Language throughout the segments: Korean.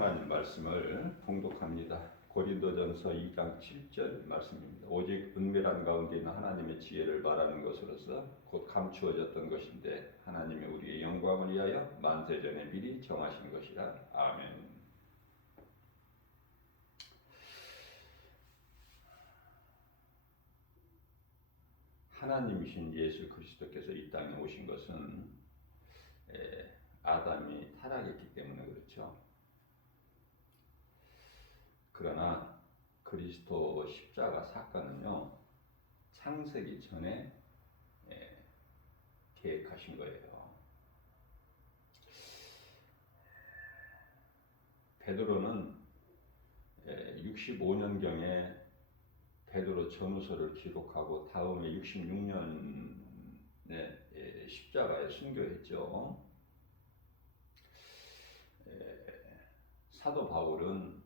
하나님 말씀을 봉독합니다. 고린도전서 2장 7절 말씀입니다. 오직 은밀한 가운데 있는 하나님의 지혜를 말하는 것으로서 곧 감추어졌던 것인데 하나님이 우리의 영광을 위하여 만세전에 미리 정하신 것이라. 아멘. 하나님이신 예수 그리스도께서 이 땅에 오신 것은 아담이 타락했기 때문에 그렇죠. 그러나 그리스도 십자가 사건은요, 창세기 전에 계획하신 거예요. 베드로는 65년경에 베드로 전후서를 기록하고 다음에 66년에 십자가에 순교했죠. 사도 바울은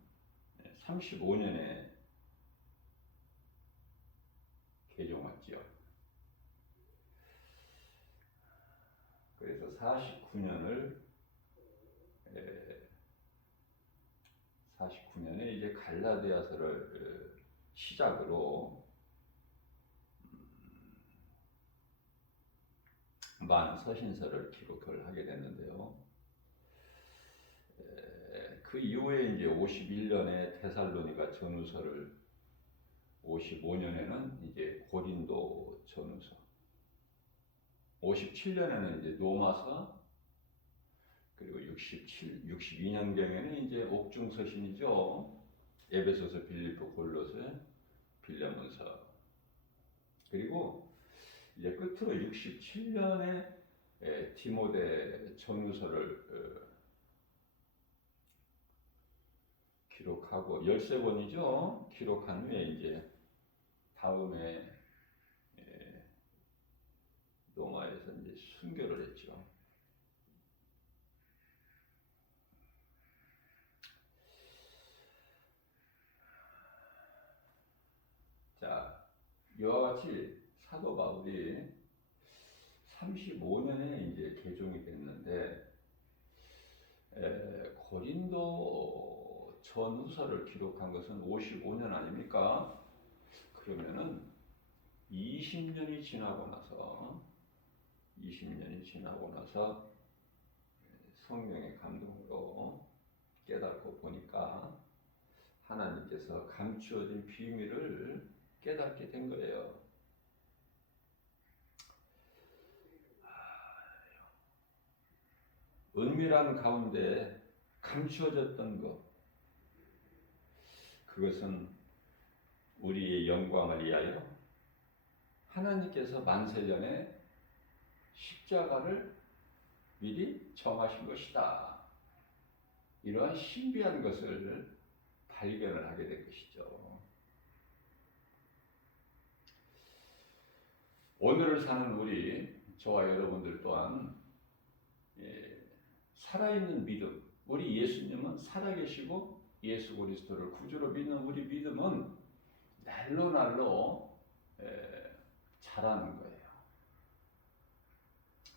35년에 개종 왔지요. 그래서 49년에 이제 갈라디아서를 시작으로 많은 서신서를 기록을 하게 됐는데요. 그 이후에 이제 51년에 데살로니가 전후서를, 55년에는 이제 고린도 전후서, 57년에는 이제 로마서, 그리고 62년경에는 이제 옥중서신이죠. 에베소서, 빌립보, 골로새, 빌레몬서. 그리고 이제 끝으로 67년에 디모데 전후서를 기록하고 13권이죠. 기록한 후에 이제 다음에 로마에서 이제 순교를 했죠. 자, 이와 같이 사도 바울이 35년에 이제 개종이 됐는데 고린도 전후서를 기록한 것은 55년 아닙니까? 그러면은 20년이 지나고 나서 성령의 감동으로 깨닫고 보니까 하나님께서 감추어진 비밀을 깨닫게 된 거예요. 은밀한 가운데 감추어졌던 것, 그것은 우리의 영광을 위하여 하나님께서 만세전에 십자가를 미리 정하신 것이다. 이러한 신비한 것을 발견을 하게 된 것이죠. 오늘을 사는 우리, 저와 여러분들 또한 살아있는 믿음, 우리 예수님은 살아계시고 예수 그리스도를 구주로 믿는 우리 믿음은 날로 자라는 거예요.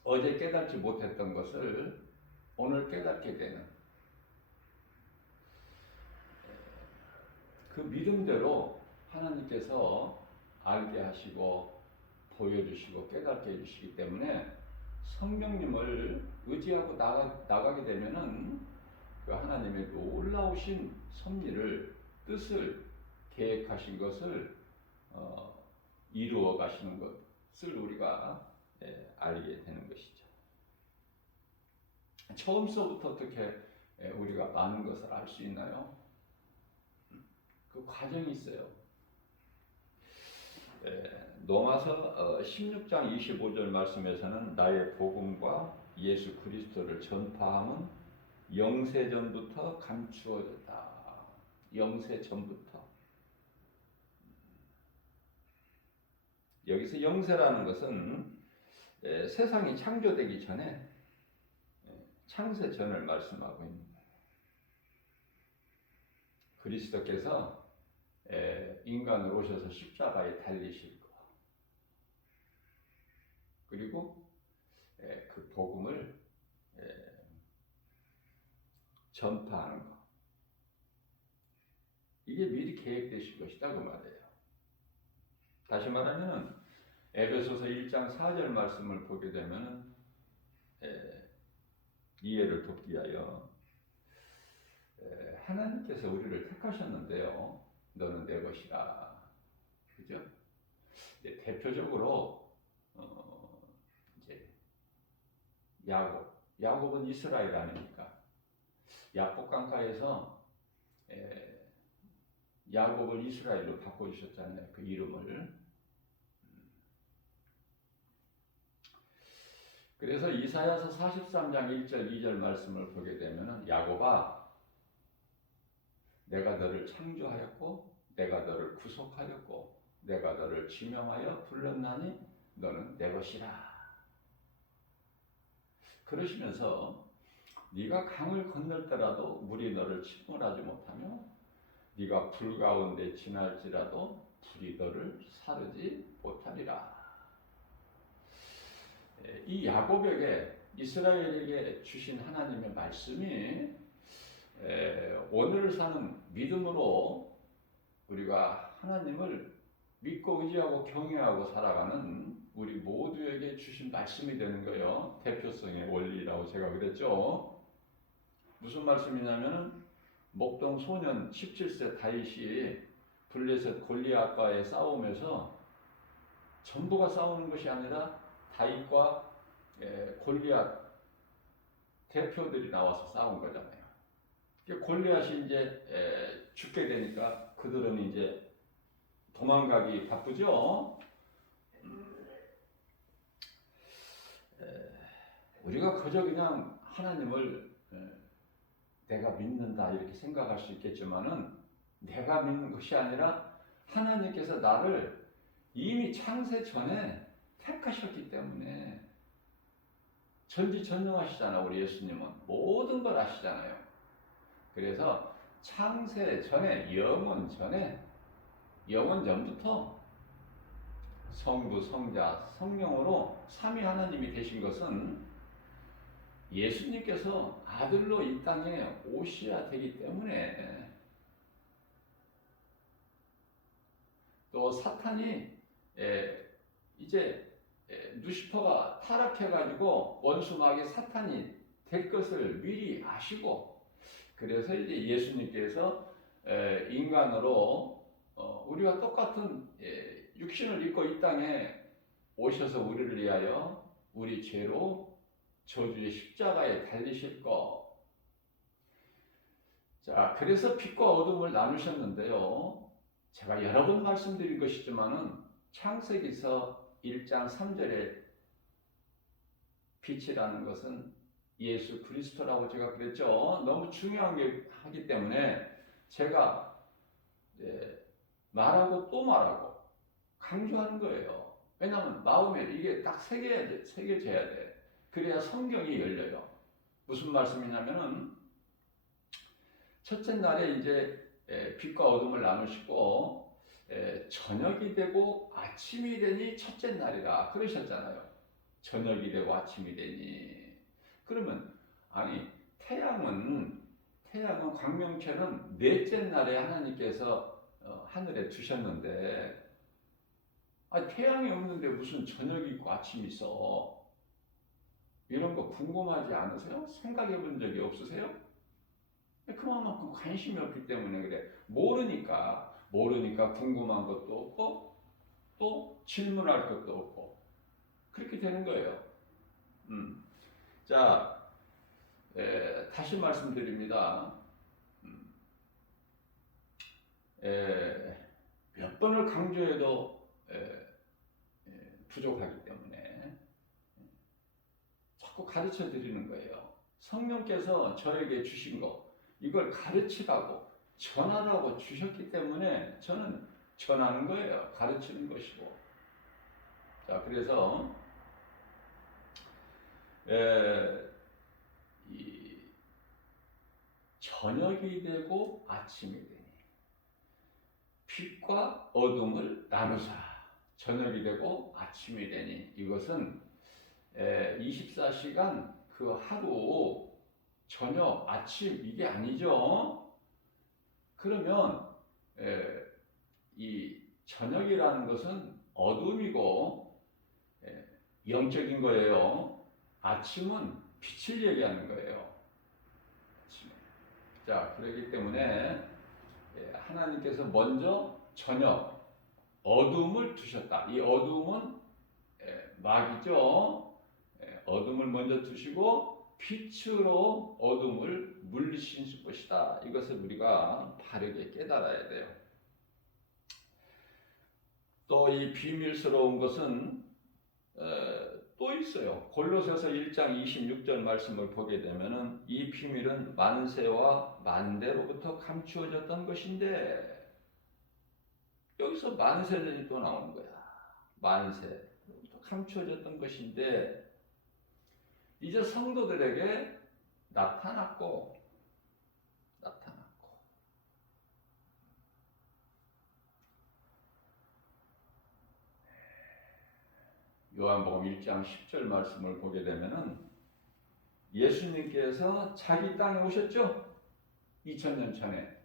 어제 깨닫지 못했던 것을 오늘 깨닫게 되는 그 믿음대로 하나님께서 알게 하시고 보여주시고 깨닫게 해주시기 때문에 성령님을 의지하고 나가게 되면은 그 하나님의 놀라우신 섭리를, 뜻을, 계획하신 것을 이루어 가시는 것을 우리가 알게 되는 것이죠. 처음서부터 어떻게 우리가 많은 것을 알 수 있나요? 그 과정이 있어요. 로마서 16장 25절 말씀에서는 나의 복음과 예수 그리스도를 전파함은 영세전부터 감추어졌다. 영세전부터. 여기서 영세라는 것은 세상이 창조되기 전에 창세전을 말씀하고 있는 거예요. 그리스도께서 인간으로 오셔서 십자가에 달리실 것, 그리고 그 복음을 전파하는 것, 이게 미리 계획되신 것이다 그 말이에요. 다시 말하면 에베소서 1장 4절 말씀을 보게 되면 이해를 돕기 위하여 하나님께서 우리를 택하셨는데요. 너는 내 것이라. 그죠? 대표적으로 이제 야곱은 이스라엘 아닙니까? 야곱 강가에서 야곱을 이스라엘로 바꿔주셨잖아요. 그 이름을. 그래서 이사야서 43장 1절 2절 말씀을 보게 되면 야곱아 내가 너를 창조하였고 내가 너를 구속하였고 내가 너를 지명하여 불렀나니 너는 내 것이라. 그러시면서 네가 강을 건널더라도 물이 너를 침몰하지 못하며 네가 불 가운데 지날지라도 불이 너를 사르지 못하리라. 이 야곱에게 이스라엘에게 주신 하나님의 말씀이 오늘을 사는 믿음으로 우리가 하나님을 믿고 의지하고 경외하고 살아가는 우리 모두에게 주신 말씀이 되는 거예요. 대표성의 원리라고 제가 그랬죠. 무슨 말씀이냐면 목동 소년 17세 다윗이 블레셋 골리앗과의 싸움에서 전부가 싸우는 것이 아니라 다윗과 골리앗 대표들이 나와서 싸운 거잖아요. 골리앗이 이제 죽게 되니까 그들은 이제 도망가기 바쁘죠. 우리가 그저 그냥 하나님을 내가 믿는다 이렇게 생각할 수 있겠지만은 내가 믿는 것이 아니라 하나님께서 나를 이미 창세 전에 택하셨기 때문에 전지전능하시잖아. 우리 예수님은 모든 걸 아시잖아요. 그래서 창세 전에 영원 전부터 성부, 성자, 성령으로 삼위 하나님이 되신 것은 예수님께서 아들로 이 땅에 오셔야 되기 때문에 또 사탄이 이제 루시퍼가 타락해가지고 원수 마귀 사탄이 될 것을 미리 아시고 그래서 이제 예수님께서 인간으로 우리와 똑같은 육신을 입고 이 땅에 오셔서 우리를 위하여 우리 죄로 저주의 십자가에 달리실 것. 자, 그래서 빛과 어둠을 나누셨는데요. 제가 여러 번 말씀드린 것이지만은 창세기서 1장 3절에 빛이라는 것은 예수 그리스도라고 제가 그랬죠. 너무 중요한 게 하기 때문에 제가 말하고 또 말하고 강조하는 거예요. 왜냐하면 마음에 이게 딱 새겨져야 돼. 그래야 성경이 열려요. 무슨 말씀이냐면은 첫째 날에 이제 빛과 어둠을 나누시고 저녁이 되고 아침이 되니 첫째 날이라 그러셨잖아요. 저녁이 되고 아침이 되니. 그러면 아니 태양은 광명체는 넷째 날에 하나님께서 하늘에 두셨는데 태양이 없는데 무슨 저녁이 있고 아침이 있어. 이런 거 궁금하지 않으세요? 생각해 본 적이 없으세요? 그만큼 관심이 없기 때문에 그래. 모르니까 궁금한 것도 없고 또 질문할 것도 없고 그렇게 되는 거예요. 자, 다시 말씀드립니다. 몇 번을 강조해도 부족하기 때문에 자꾸 가르쳐 드리는 거예요. 성령께서 저에게 주신 거 이걸 가르치라고 전하라고 주셨기 때문에 저는 전하는 거예요. 가르치는 것이고. 자, 그래서 이 저녁이 되고 아침이 되니 빛과 어둠을 나누사. 저녁이 되고 아침이 되니 이것은 24시간 그 하루 저녁 아침 이게 아니죠. 그러면 이 저녁이라는 것은 어둠이고 영적인 거예요. 아침은 빛을 얘기하는 거예요. 아침은. 자, 그렇기 때문에 하나님께서 먼저 저녁, 어둠을 두셨다. 이 어둠은 마귀죠. 어둠을 먼저 두시고 빛으로 어둠을 물리신 것이다. 이것을 우리가 바르게 깨달아야 돼요. 또 이 비밀스러운 것은 또 있어요. 골로새서 1장 26절 말씀을 보게 되면은 이 비밀은 만세와 만대로부터 감추어졌던 것인데, 여기서 만세전이 또 나오는 거야. 만세로부터 감추어졌던 것인데 이제 성도들에게 나타났고 요한복음 1장 10절 말씀을 보게 되면은 예수님께서 자기 땅에 오셨죠? 2000년 전에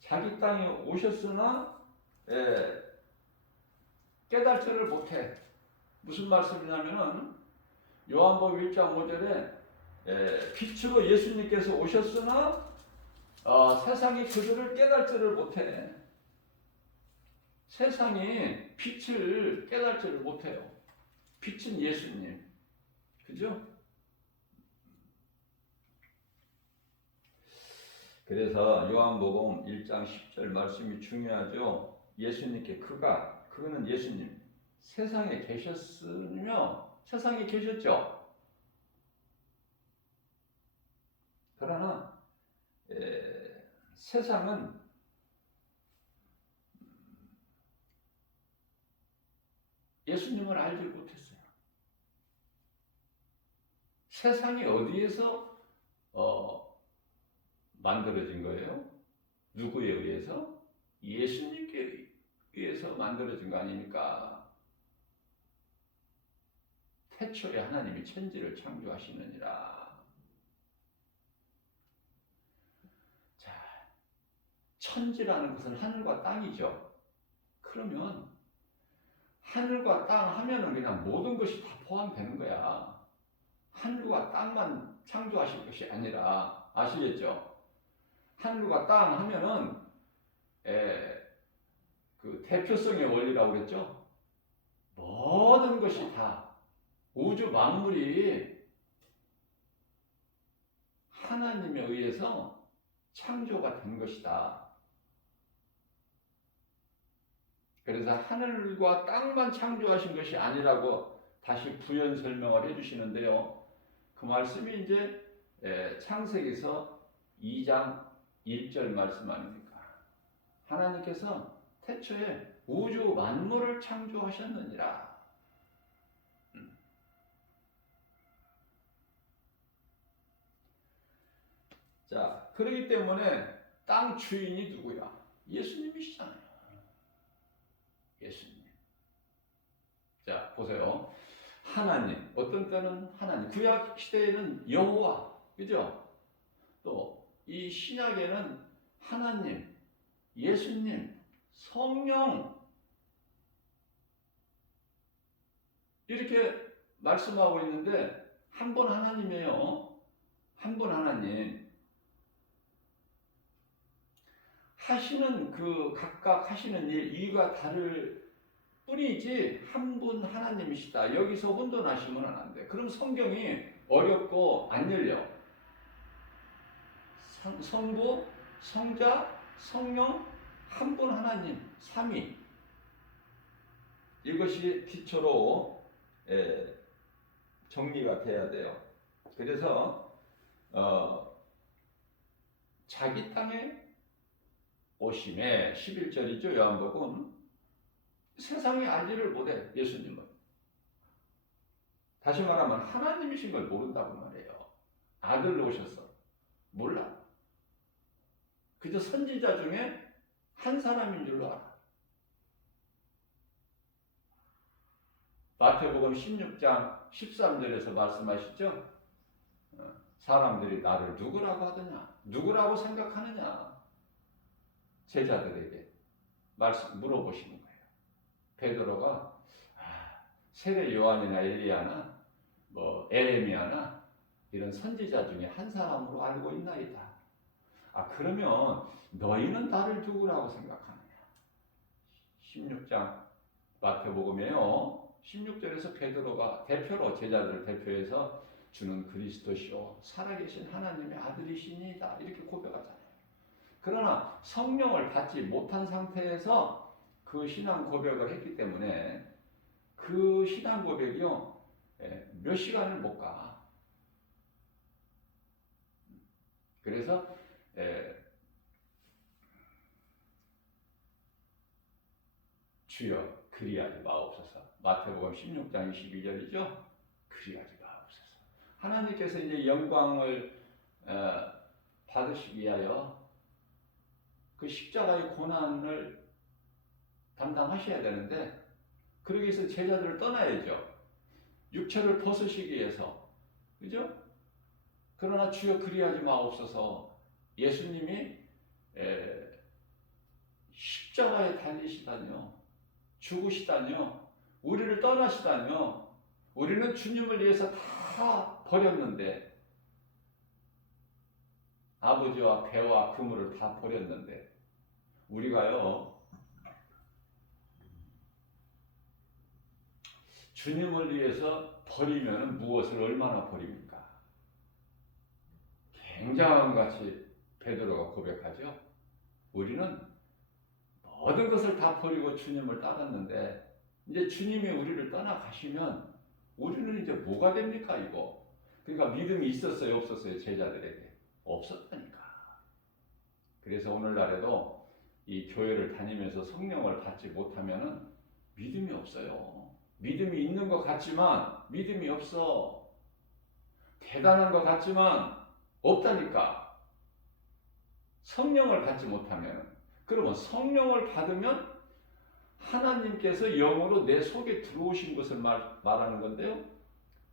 자기 땅에 오셨으나 깨달지를 못해. 무슨 말씀이냐면은 요한복음 1장 5절에 빛으로 예수님께서 오셨으나 세상이 그들을 깨달지를 못해. 세상이 빛을 깨달지를 못해요. 빛은 예수님. 그죠? 그래서 요한복음 1장 10절 말씀이 중요하죠. 예수님께 그거는 예수님. 세상에 계셨으며 세상에 계셨죠. 그러나 세상은 예수님을 알지 못했어요. 세상이 어디에서 만들어진 거예요? 누구에 의해서? 예수님께 의해서 만들어진 거 아닙니까? 태초에 하나님이 천지를 창조하시느니라. 자, 천지라는 것은 하늘과 땅이죠. 그러면 하늘과 땅 하면은 그냥 모든 것이 다 포함되는 거야. 하늘과 땅만 창조하신 것이 아니라, 아시겠죠? 하늘과 땅 하면은 그 대표성의 원리라고 그랬죠? 모든 것이 다 우주 만물이 하나님에 의해서 창조가 된 것이다. 그래서 하늘과 땅만 창조하신 것이 아니라고 다시 부연 설명을 해주시는데요. 그 말씀이 이제 창세기서 2장 1절 말씀 아닙니까? 하나님께서 태초에 우주 만물을 창조하셨느니라. 자, 그렇기 때문에 땅 주인이 누구야? 예수님이시잖아요. 예수님. 자, 보세요. 하나님, 어떤 때는 하나님, 구약 시대에는 여호와, 그죠? 또 이 신약에는 하나님, 예수님, 성령 이렇게 말씀하고 있는데 한 분 하나님이에요. 한 분 하나님. 하시는 그 각각 하시는 일 이유가 다를 뿐이지 한 분 하나님이시다. 여기서 혼돈하시면 안 돼. 그럼 성경이 어렵고 안 열려. 성부, 성자, 성령, 한 분 하나님, 삼위. 이것이 기초로 정리가 돼야 돼요. 그래서 자기 땅에 오심에 11절이죠. 요한복음. 세상이 알지를 못해. 예수님은. 다시 말하면 하나님이신 걸 모른다고 말해요. 아들로 오셨어. 몰라. 그저 선지자 중에 한 사람인 줄로 알아. 마태복음 16장 13절에서 말씀하시죠. 사람들이 나를 누구라고 하더냐? 누구라고 생각하느냐? 제자들에게 물어보시는 거예요. 베드로가 세례 요한이나 엘리야나 뭐 에레미야나 이런 선지자 중에 한 사람으로 알고 있나이다. 그러면 너희는 나를 누구라고 생각하느냐? 16장 마태복음에요. 16절에서 베드로가 대표로 제자들을 대표해서 주는 그리스도시요 살아계신 하나님의 아들이시니이다 이렇게 고백하잖아요. 그러나 성령을 받지 못한 상태에서 그 신앙 고백을 했기 때문에 그 신앙 고백이요 몇 시간을 못 가. 그래서 주여 그리하지 마옵소서. 마태복음 16장 22절이죠. 그리하지 마옵소서. 하나님께서 이제 영광을 받으시기 위하여 그 십자가의 고난을 담당하셔야 되는데 그러기 위해서 제자들을 떠나야죠. 육체를 벗으시기 위해서. 그죠? 그러나 주여 그리하지 마옵소서. 예수님이 십자가에 달리시다뇨. 죽으시다뇨. 우리를 떠나시다뇨. 우리는 주님을 위해서 다 버렸는데 아버지와 배와 그물을 다 버렸는데 우리가요 주님을 위해서 버리면 무엇을 얼마나 버립니까? 굉장한 같이 베드로가 고백하죠. 우리는 모든 것을 다 버리고 주님을 따랐는데 이제 주님이 우리를 떠나가시면 우리는 이제 뭐가 됩니까 이거? 그러니까 믿음이 있었어요 없었어요? 제자들에게 없었다니까. 그래서 오늘날에도 이 교회를 다니면서 성령을 받지 못하면은 믿음이 없어요. 믿음이 있는 것 같지만 믿음이 없어. 대단한 것 같지만 없다니까. 성령을 받지 못하면. 그러면 성령을 받으면 하나님께서 영으로 내 속에 들어오신 것을 말하는 건데요.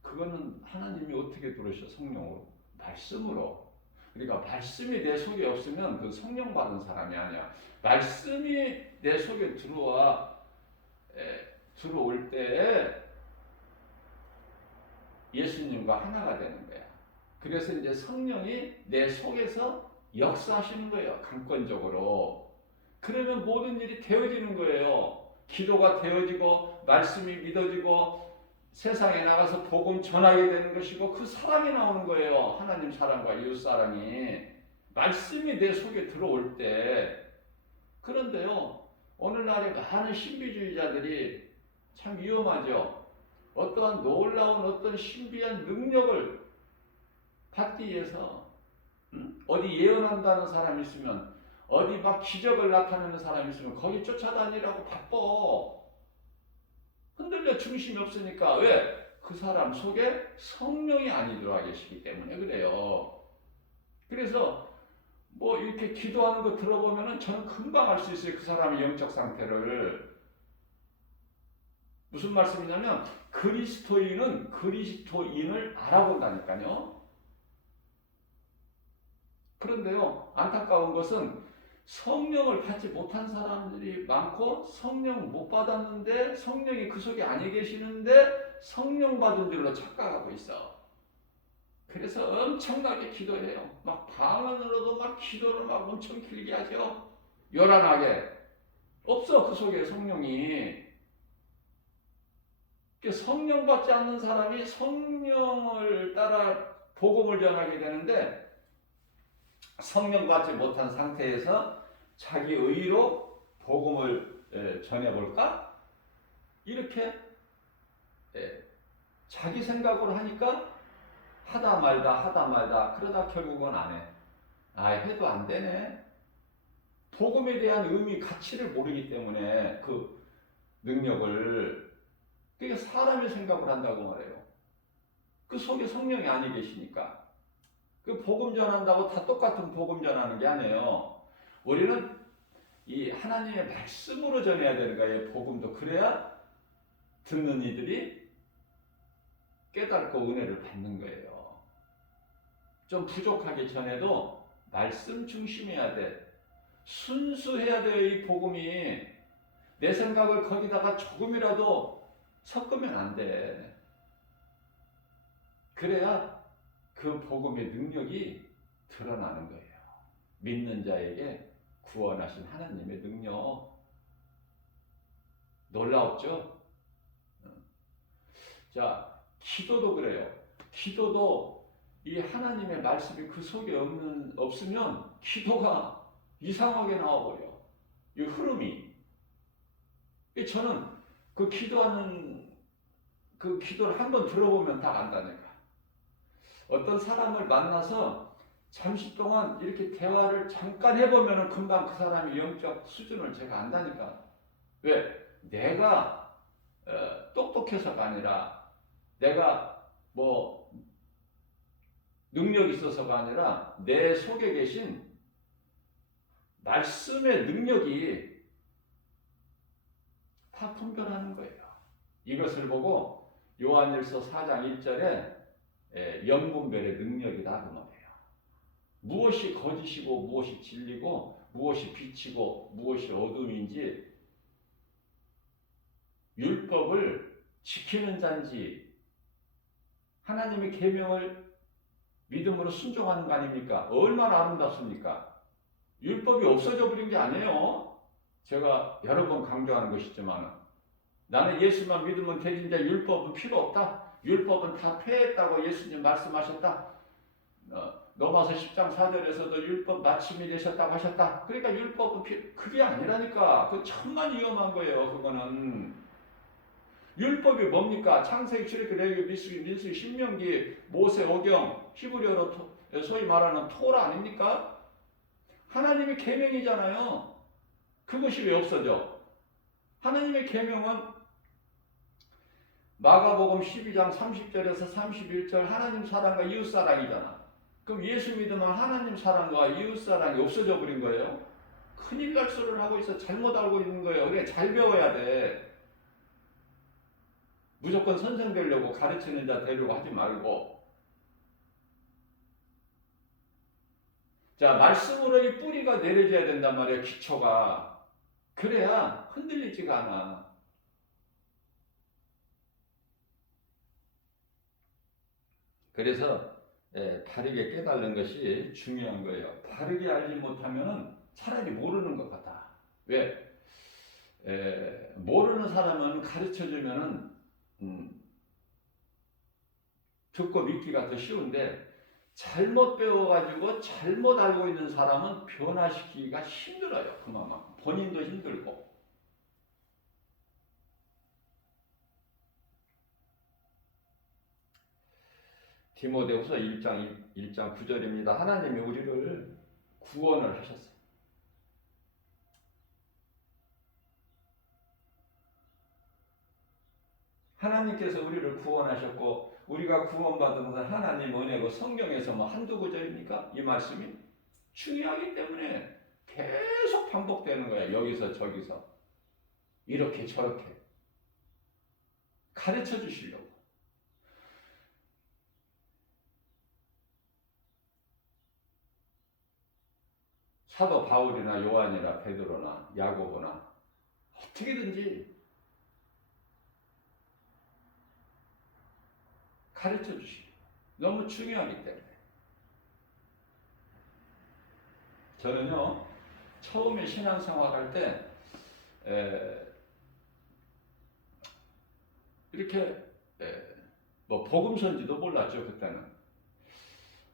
그거는 하나님이 어떻게 들어오셔? 성령으로. 말씀으로. 그러니까 말씀이 내 속에 없으면 그 성령 받은 사람이 아니야. 말씀이 내 속에 들어올 때 예수님과 하나가 되는 거야. 그래서 이제 성령이 내 속에서 역사하시는 거예요. 강권적으로. 그러면 모든 일이 되어지는 거예요. 기도가 되어지고 말씀이 믿어지고 세상에 나가서 복음 전하게 되는 것이고 그 사랑이 나오는 거예요. 하나님 사랑과 이웃 사랑이. 말씀이 내 속에 들어올 때. 그런데요. 오늘날에 많은 신비주의자들이 참 위험하죠. 어떠한 놀라운 어떤 신비한 능력을 받기 위해서 어디 예언한다는 사람이 있으면 어디 막 기적을 나타내는 사람이 있으면 거기 쫓아다니라고 바빠. 흔들려 중심이 없으니까. 왜? 그 사람 속에 성령이 안이 들어와 계시기 때문에 그래요. 그래서 뭐 이렇게 기도하는 거 들어보면은 저는 금방 알 수 있어요. 그 사람의 영적 상태를. 무슨 말씀이냐면 그리스도인은 그리스도인을 알아본다니까요. 그런데요, 안타까운 것은 성령을 받지 못한 사람들이 많고 성령 못 받았는데 성령이 그 속에 아니 계시는데 성령 받은 줄로 착각하고 있어. 그래서 엄청나게 기도해요. 막 방언으로도 막 기도를 막 엄청 길게 하죠. 요란하게. 없어 그 속에 성령이. 성령 받지 않는 사람이 성령을 따라 복음을 전하게 되는데 성령 받지 못한 상태에서 자기 의로 복음을 전해볼까? 이렇게 자기 생각으로 하니까 하다 말다 그러다 결국은 안 해. 해도 안 되네. 복음에 대한 의미, 가치를 모르기 때문에 그 능력을. 그러니까 사람의 생각을 한다고 말해요. 그 속에 성령이 아니 계시니까. 그 복음 전한다고 다 똑같은 복음 전하는 게 아니에요. 우리는 이 하나님의 말씀으로 전해야 되는 거예요. 복음도. 그래야 듣는 이들이 깨닫고 은혜를 받는 거예요. 좀 부족하게 전해도 말씀 중심이어야 돼. 순수해야 돼요. 이 복음이. 내 생각을 거기다가 조금이라도 섞으면 안 돼. 그래야 그 복음의 능력이 드러나는 거예요. 믿는 자에게 구원하신 하나님의 능력. 놀라웠죠? 자, 기도도 그래요. 기도도 이 하나님의 말씀이 그 속에 없으면 기도가 이상하게 나와버려. 이 흐름이. 저는 그 기도하는 그 기도를 한번 들어보면 다 안다니까. 어떤 사람을 만나서 잠시 동안 이렇게 대화를 잠깐 해보면 금방 그 사람의 영적 수준을 제가 안다니까. 왜? 내가 똑똑해서가 아니라 내가 뭐 능력이 있어서가 아니라 내 속에 계신 말씀의 능력이 다 분별하는 거예요. 이것을 보고 요한일서 4장 1절에 영분별의 능력이다 그 말이에요. 무엇이 거짓이고 무엇이 진리고 무엇이 빛이고 무엇이 어둠인지 율법을 지키는 자인지 하나님의 계명을 믿음으로 순종하는 거 아닙니까? 얼마나 아름답습니까? 율법이 없어져 버린 게 아니에요. 제가 여러 번 강조하는 것이지만 나는 예수만 믿으면 되는데 율법은 필요 없다. 율법은 다 폐했다고 예수님 말씀하셨다. 로마서 10장 4절에서도 율법 마침이 되셨다고 하셨다. 그러니까 율법은 그게 아니라니까. 그 천만 위험한 거예요. 그거는. 율법이 뭡니까? 창세기, 출애굽기, 레위기, 민수기, 신명기, 모세, 오경, 히브리어로 소위 말하는 토라 아닙니까? 하나님의 계명이잖아요. 그것이 왜 없어져? 하나님의 계명은 마가복음 12장 30절에서 31절 하나님 사랑과 이웃 사랑이잖아. 그럼 예수 믿으면 하나님 사랑과 이웃 사랑이 없어져 버린 거예요. 큰일 날 소리를 하고 있어. 잘못 알고 있는 거예요. 그래 잘 배워야 돼. 무조건 선생 되려고 가르치는 자 되려고 하지 말고. 자, 말씀으로 이 뿌리가 내려져야 된단 말이에요. 기초가. 그래야 흔들리지가 않아. 그래서 바르게 깨달는 것이 중요한 거예요. 바르게 알지 못하면 차라리 모르는 것 같아. 왜? 모르는 사람은 가르쳐주면 듣고 믿기가 더 쉬운데 잘못 배워가지고 잘못 알고 있는 사람은 변화시키기가 힘들어요. 그만큼 본인도 힘들고. 디모데후서 1장 9절입니다. 하나님이 우리를 구원을 하셨어요. 하나님께서 우리를 구원하셨고 우리가 구원받은 것은 하나님 은혜고 성경에서 뭐 한두 구절입니까? 이 말씀이 중요하기 때문에 계속 반복되는 거야. 여기서 저기서 이렇게 저렇게 가르쳐 주시려고. 사도 바울이나 요한이나 베드로나 야고보나 어떻게든지 가르쳐 주시려고. 너무 중요하기 때문에. 저는요 처음에 신앙생활 할 때 이렇게 뭐 복음서인지도 몰랐죠. 그때는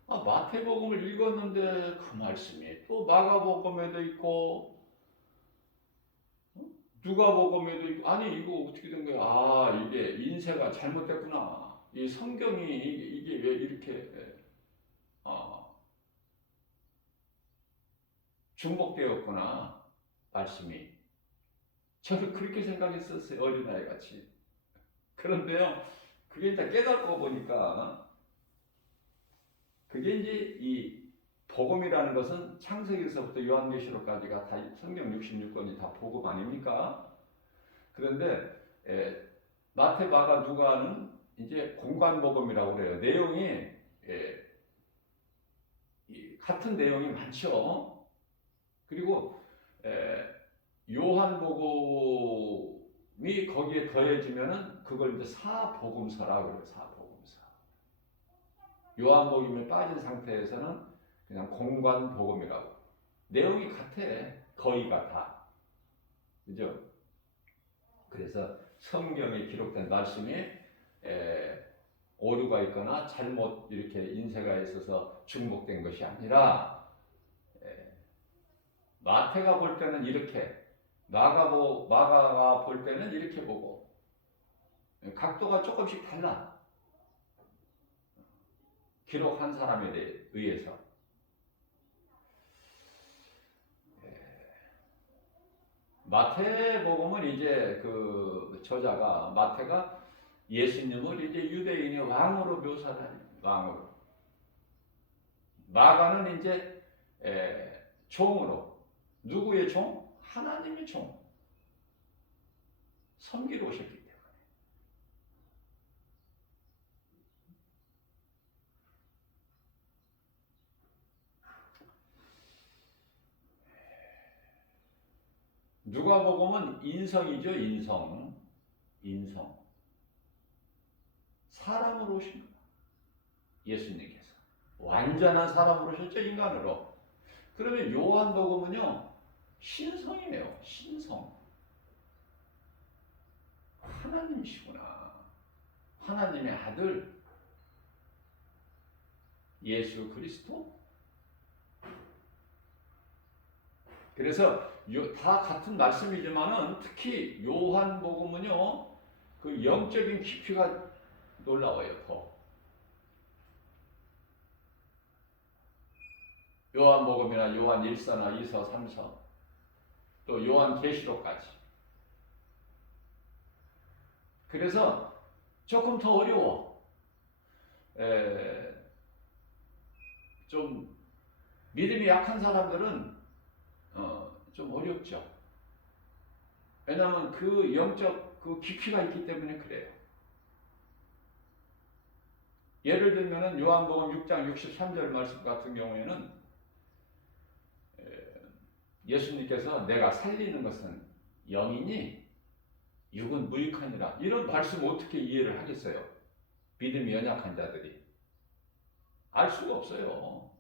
마태복음을 읽었는데 그 말씀이 또 마가복음에도 있고 누가복음에도 있고 아니 이거 어떻게 된 거야? 이게 인쇄가 잘못됐구나. 이 성경이 이게 왜 이렇게 중복되었구나. 말씀이. 저는 그렇게 생각했었어요. 어린아이 같이. 그런데요. 그게 이제 깨닫고 보니까 그게 이제 이 복음이라는 것은 창세기에서부터 요한계시록까지가 다 성경 66권이 다 복음 아닙니까? 그런데 마태, 마가, 누가는 이제 공간 복음이라고 그래요. 내용이 같은 내용이 많죠. 그리고 요한복음이 거기에 더해지면은 그걸 이제 사복음서라고 그래요. 사복음서. 요한복음에 빠진 상태에서는 그냥 공관복음이라고. 내용이 같아. 거의가 다. 그죠? 그래서 성경에 기록된 말씀이 오류가 있거나 잘못 이렇게 인쇄가 있어서 중복된 것이 아니라 마태가 볼 때는 이렇게, 마가가 볼 때는 이렇게 보고 각도가 조금씩 달라. 기록한 사람에 의해서. 마태복음은 이제 그 저자가 마태가 예수님을 이제 유대인의 왕으로 묘사를 해요. 왕으로. 마가는 이제 종으로. 누구의 종? 하나님의 종. 섬기러 오셨기 때문에. 누가복음은 인성이죠. 인성. 사람으로 오신 거예요. 예수님께서. 완전한 사람으로 오셨죠. 인간으로. 그러면 요한복음은요. 신성이에요. 신성. 하나님이시구나. 하나님의 아들 예수 그리스도. 그래서 다 같은 말씀이지만은 특히 요한복음은요. 그 영적인 깊이가 놀라워요. 더. 요한복음이나 요한 1서나 2서, 3서, 또 요한 계시록까지. 그래서 조금 더 어려워. 좀 믿음이 약한 사람들은 좀 어렵죠. 왜냐하면 그 영적 그 깊이가 있기 때문에 그래요. 예를 들면은 요한복음 6장 63절 말씀 같은 경우에는 예수님께서 내가 살리는 것은 영이니 육은 무익하니라. 이런 말씀 어떻게 이해를 하겠어요? 믿음이 연약한 자들이. 알 수가 없어요.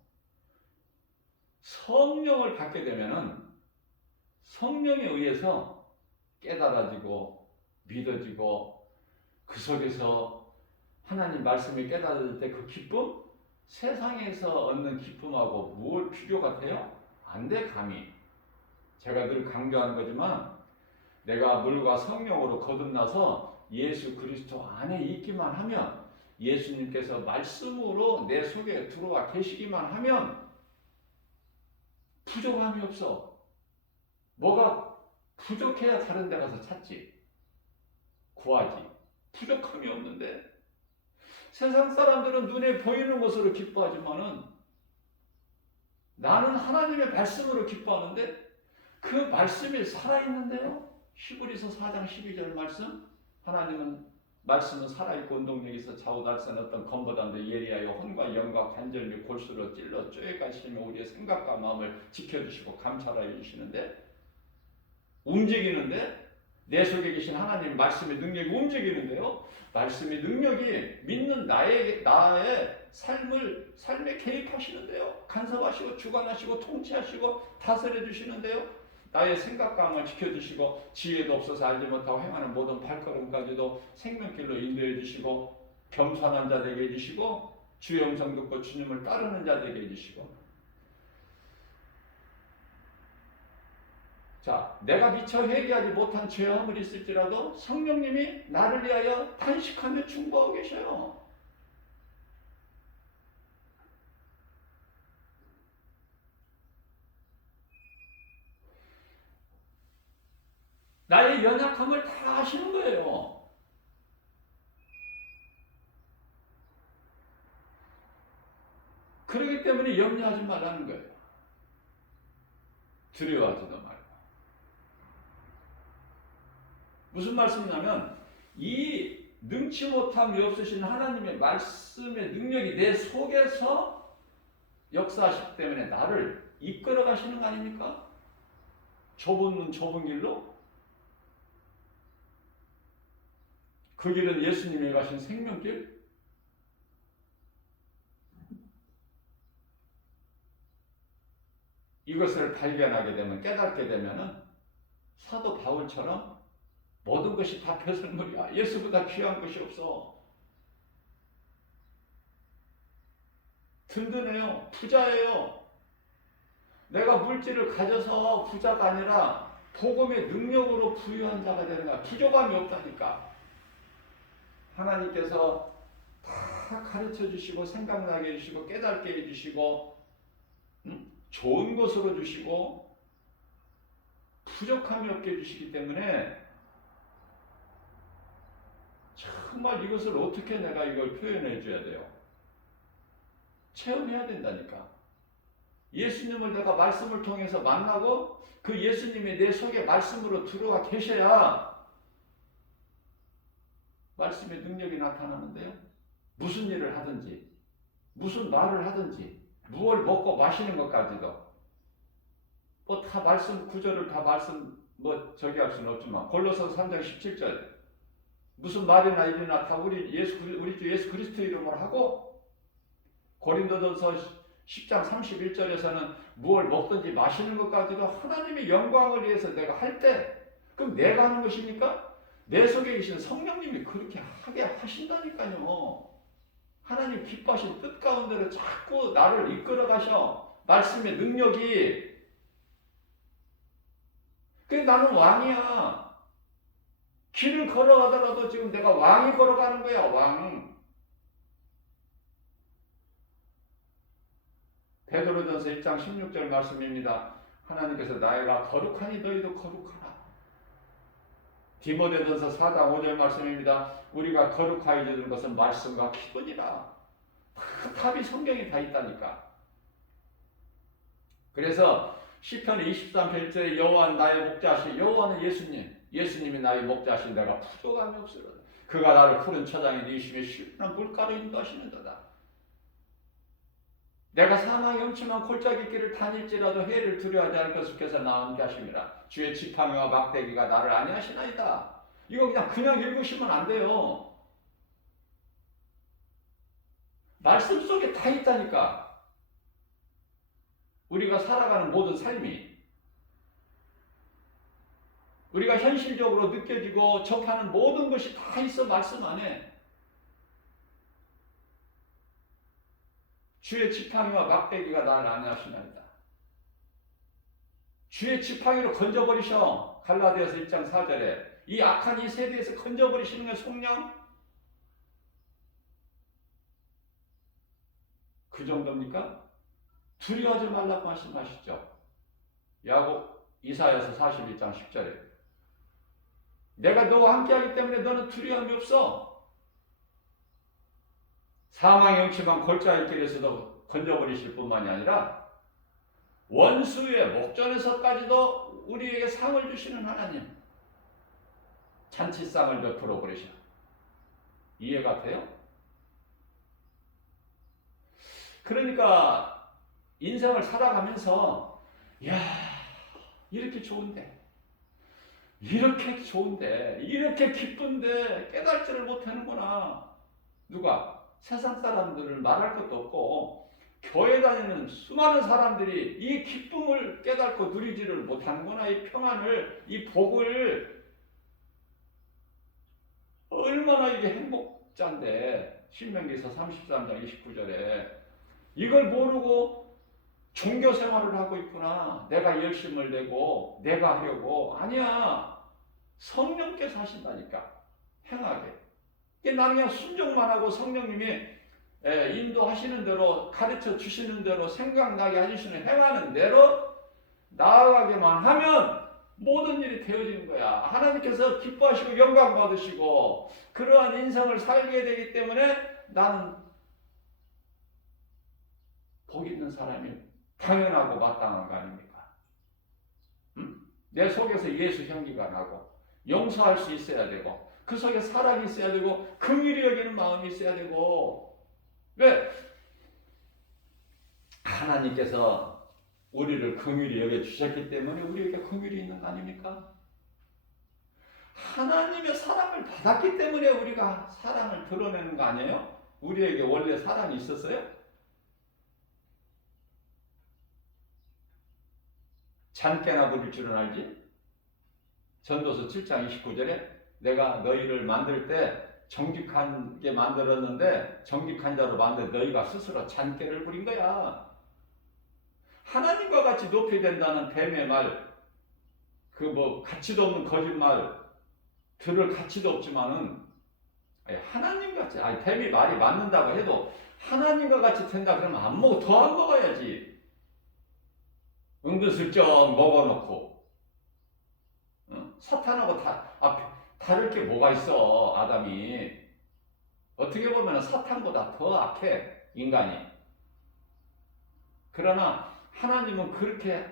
성령을 받게 되면은 성령에 의해서 깨달아지고 믿어지고 그 속에서 하나님 말씀을 깨달을 때 그 기쁨? 세상에서 얻는 기쁨하고 뭘 비교가 돼요? 안 돼, 감히. 제가 늘 강조하는 거지만 내가 물과 성령으로 거듭나서 예수 그리스도 안에 있기만 하면, 예수님께서 말씀으로 내 속에 들어와 계시기만 하면 부족함이 없어. 뭐가 부족해야 다른 데 가서 찾지, 구하지. 부족함이 없는데 세상 사람들은 눈에 보이는 것으로 기뻐하지만은 나는 하나님의 말씀으로 기뻐하는데 그 말씀이 살아있는데요. 히브리서 4장 12절 말씀, 하나님은 말씀은 살아있고 운동력이 있어 좌우달선 어떤 검보다도 예리하여 혼과 영과 관절 및 골수로 찔러 쪼개가시며 우리의 생각과 마음을 지켜주시고 감찰하여 주시는데, 움직이는데, 내 속에 계신 하나님 말씀의 능력이 움직이는데요. 말씀의 능력이 믿는 나의 삶에 개입하시는데요. 간섭하시고 주관하시고 통치하시고 다스려 주시는데요. 나의 생각감을 지켜주시고 지혜도 없어서 알지 못하고 행하는 모든 발걸음까지도 생명길로 인도해 주시고 겸손한 자 되게 해주시고 주의 음성 듣고 주님을 따르는 자 되게 해주시고. 자, 내가 미처 회개하지 못한 죄함을 있을지라도 성령님이 나를 위하여 탄식하며 중보하고 계셔요. 나의 연약함을 다 아시는 거예요. 그렇기 때문에 염려하지 말라는 거예요. 두려워하지도 말고. 무슨 말씀이냐면 이 능치 못함이 없으신 하나님의 말씀의 능력이 내 속에서 역사하시기 때문에 나를 이끌어 가시는 거 아닙니까? 좁은 길로? 그 길은 예수님이 가신 생명길? 이것을 발견하게 되면, 깨닫게 되면은 사도 바울처럼 모든 것이 다 배설물이야. 예수보다 귀한 것이 없어. 든든해요. 부자예요. 내가 물질을 가져서 부자가 아니라 복음의 능력으로 부유한 자가 되는 거야. 부족함이 없다니까. 하나님께서 다 가르쳐 주시고 생각나게 해주시고 깨닫게 해주시고 좋은 것으로 주시고 부족함이 없게 해주시기 때문에 정말 이것을 어떻게 내가 이걸 표현해 줘야 돼요? 체험해야 된다니까. 예수님을 내가 말씀을 통해서 만나고 그 예수님이 내 속에 말씀으로 들어와 계셔야 말씀의 능력이 나타나는데요. 무슨 일을 하든지 무슨 말을 하든지 무엇을 먹고 마시는 것까지도 뭐 다 말씀 구절을 다 말씀 저기 할 수는 없지만 골로새서 3장 17절 무슨 말이나 일이나 다 우리 주 예수 그리스도 이름으로 하고 고린도전서 10장 31절에서는 무엇을 먹든지 마시는 것까지도 하나님의 영광을 위해서 내가 할 때 그럼 내가 하는 것입니까? 내 속에 계신 성령님이 그렇게 하게 하신다니까요. 하나님 기뻐하신 뜻 가운데로 자꾸 나를 이끌어 가셔. 말씀의 능력이. 나는 왕이야. 길을 걸어가더라도 지금 내가 왕이 걸어가는 거야. 왕. 베드로전서 1장 16절 말씀입니다. 하나님께서 나이가 거룩하니 너희도 거룩하라. 디모데전서 4장 5절 말씀입니다. 우리가 거룩하게 되는 것은 말씀과 기도니라. 답이 성경에 다 있다니까. 그래서 시편 23편 1절에 여호와는 나의 목자시, 여호와는 예수님, 예수님이 나의 목자시 내가 부족함이 없으리로다. 그가 나를 푸른 처장에 누이시며 시원한 물가로 인도하시는도다. 내가 사망의 음침한 골짜기 길을 다닐지라도 해를 두려워하지 않을 것을 주께서 나와 함께 하심이라. 주의 지팡이와 막대기가 나를 안위하시나이다. 이거 그냥 읽으시면 안 돼요. 말씀 속에 다 있다니까. 우리가 살아가는 모든 삶이 우리가 현실적으로 느껴지고 접하는 모든 것이 다 있어. 말씀 안에. 주의 지팡이와 막대기가 나를 안위하시나이다. 주의 지팡이로 건져버리셔. 갈라디아서 1장 4절에 이 악한 이 세대에서 건져버리시는 게 성령? 그 정도입니까? 두려워하지 말라고 말씀하시죠. 이사야서 41장 10절에 내가 너와 함께하기 때문에 너는 두려움이 없어. 사망의 음침한 골짜기 길에서도 건져버리실 뿐만이 아니라 원수의 목전에서까지도 우리에게 상을 주시는 하나님. 잔치상을 베풀어 버리셔. 이해가 돼요? 그러니까 인생을 살아가면서 이렇게 좋은데 이렇게 기쁜데 깨달지를 못하는구나. 누가? 세상 사람들을 말할 것도 없고 교회 다니는 수많은 사람들이 이 기쁨을 깨닫고 누리지를 못하는구나. 이 평안을, 이 복을. 얼마나 이게 행복자인데. 신명기서 33장 29절에 이걸 모르고 종교 생활을 하고 있구나. 내가 열심을 내고 내가 하려고. 아니야. 성령께서 하신다니까. 행하게. 나는 그냥 순종만 하고 성령님이 인도하시는 대로 가르쳐 주시는 대로 생각나게 해주시는 행하는 대로 나아가게만 하면 모든 일이 되어지는 거야. 하나님께서 기뻐하시고 영광 받으시고 그러한 인생을 살게 되기 때문에 나는 복 있는 사람이 당연하고 마땅한 거 아닙니까? 내 속에서 예수 향기가 나고 용서할 수 있어야 되고 그 속에 사랑이 있어야 되고 긍휼히 여기는 마음이 있어야 되고. 왜? 하나님께서 우리를 긍휼히 여겨 주셨기 때문에 우리에게 긍휼이 있는 거 아닙니까? 하나님의 사랑을 받았기 때문에 우리가 사랑을 드러내는 거 아니에요? 우리에게 원래 사랑이 있었어요? 잔깨나 부릴 줄은 알지? 전도서 7장 29절에 내가 너희를 만들 때 정직하게 만들었는데 정직한 자로 만든 너희가 스스로 잔깨를 부린 거야. 하나님과 같이 높이 된다는 뱀의 말, 그 가치도 없는 거짓말 들을 가치도 없지만은 하나님 같이, 뱀이 말이 맞는다고 해도 하나님과 같이 된다 그러면 안 먹어, 더 안 먹어야지. 은근슬쩍 먹어놓고 사탄하고 다를 게 뭐가 있어. 아담이 어떻게 보면 사탄보다 더 악해, 인간이. 그러나 하나님은 그렇게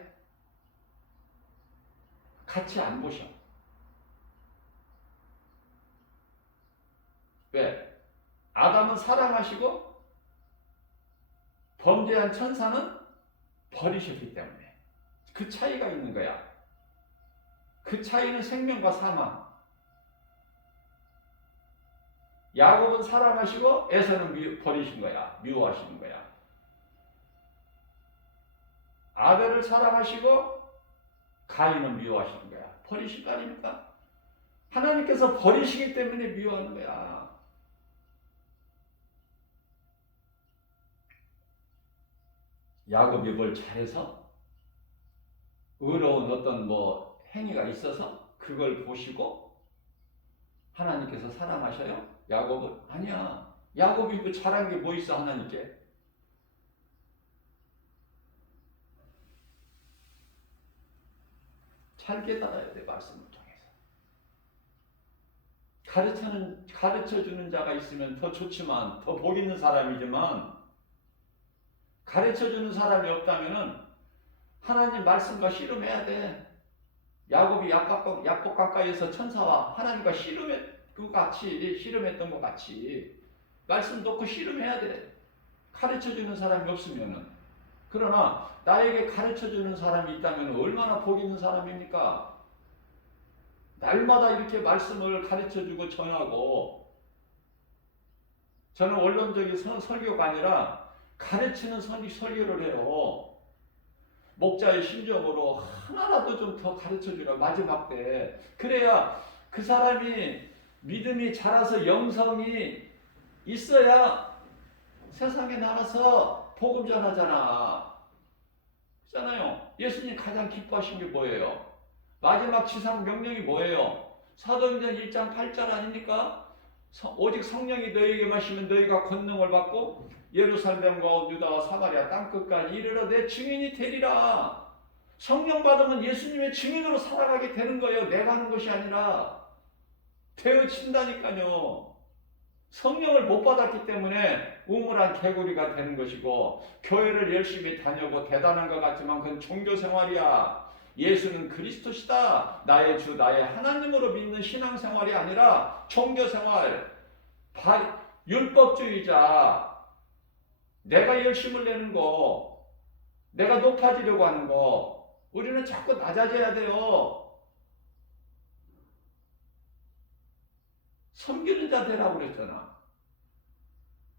같이 안 보셔. 왜? 아담은 사랑하시고 범죄한 천사는 버리셨기 때문에. 그 차이가 있는 거야. 그 차이는 생명과 사망. 야곱은 사랑하시고 에서는 버리신 거야. 미워하시는 거야. 아벨을 사랑하시고 가인은 미워하시는 거야. 버리신 거 아닙니까? 하나님께서 버리시기 때문에 미워하는 거야. 야곱이 뭘 잘해서 의로운 어떤 행위가 있어서 그걸 보시고 하나님께서 사랑하셔요? 야곱은? 아니야. 야곱이 그 잘한 게 뭐 있어 하나님께? 잘 깨달아야 돼, 말씀을 통해서. 가르쳐주는 자가 있으면 더 좋지만, 더 복 있는 사람이지만, 가르쳐주는 사람이 없다면은 하나님 말씀과 씨름해야 돼. 야곱이 약복 가까이에서 천사와 하나님과 씨름했던 것 같이 말씀 놓고 씨름해야 돼. 가르쳐주는 사람이 없으면은. 그러나 나에게 가르쳐주는 사람이 있다면 얼마나 복 있는 사람입니까? 날마다 이렇게 말씀을 가르쳐주고 전하고. 저는 원론적인 설교가 아니라 가르치는 설교를 해요. 목자의 심정으로 하나라도 좀 더 가르쳐주라, 마지막 때. 그래야 그 사람이 믿음이 자라서 영성이 있어야 세상에 나가서 복음 전하잖아. 그렇잖아요. 예수님 가장 기뻐하신 게 뭐예요? 마지막 지상 명령이 뭐예요? 사도행전 1장 8절 아닙니까? 오직 성령이 너희에게 마시면 너희가 권능을 받고 예루살렘과 유다와 사마리아 땅끝까지 이르러 내 증인이 되리라. 성령 받으면 예수님의 증인으로 살아가게 되는 거예요. 내가 하는 것이 아니라 되어진다니까요. 성령을 못 받았기 때문에 우물한 개구리가 되는 것이고, 교회를 열심히 다녀고 대단한 것 같지만 그건 종교생활이야. 예수는 그리스도시다, 나의 주 나의 하나님으로 믿는 신앙생활이 아니라 종교생활, 율법주의자, 내가 열심을 내는 거, 내가 높아지려고 하는 거, 우리는 자꾸 낮아져야 돼요. 섬기는 자 되라고 그랬잖아.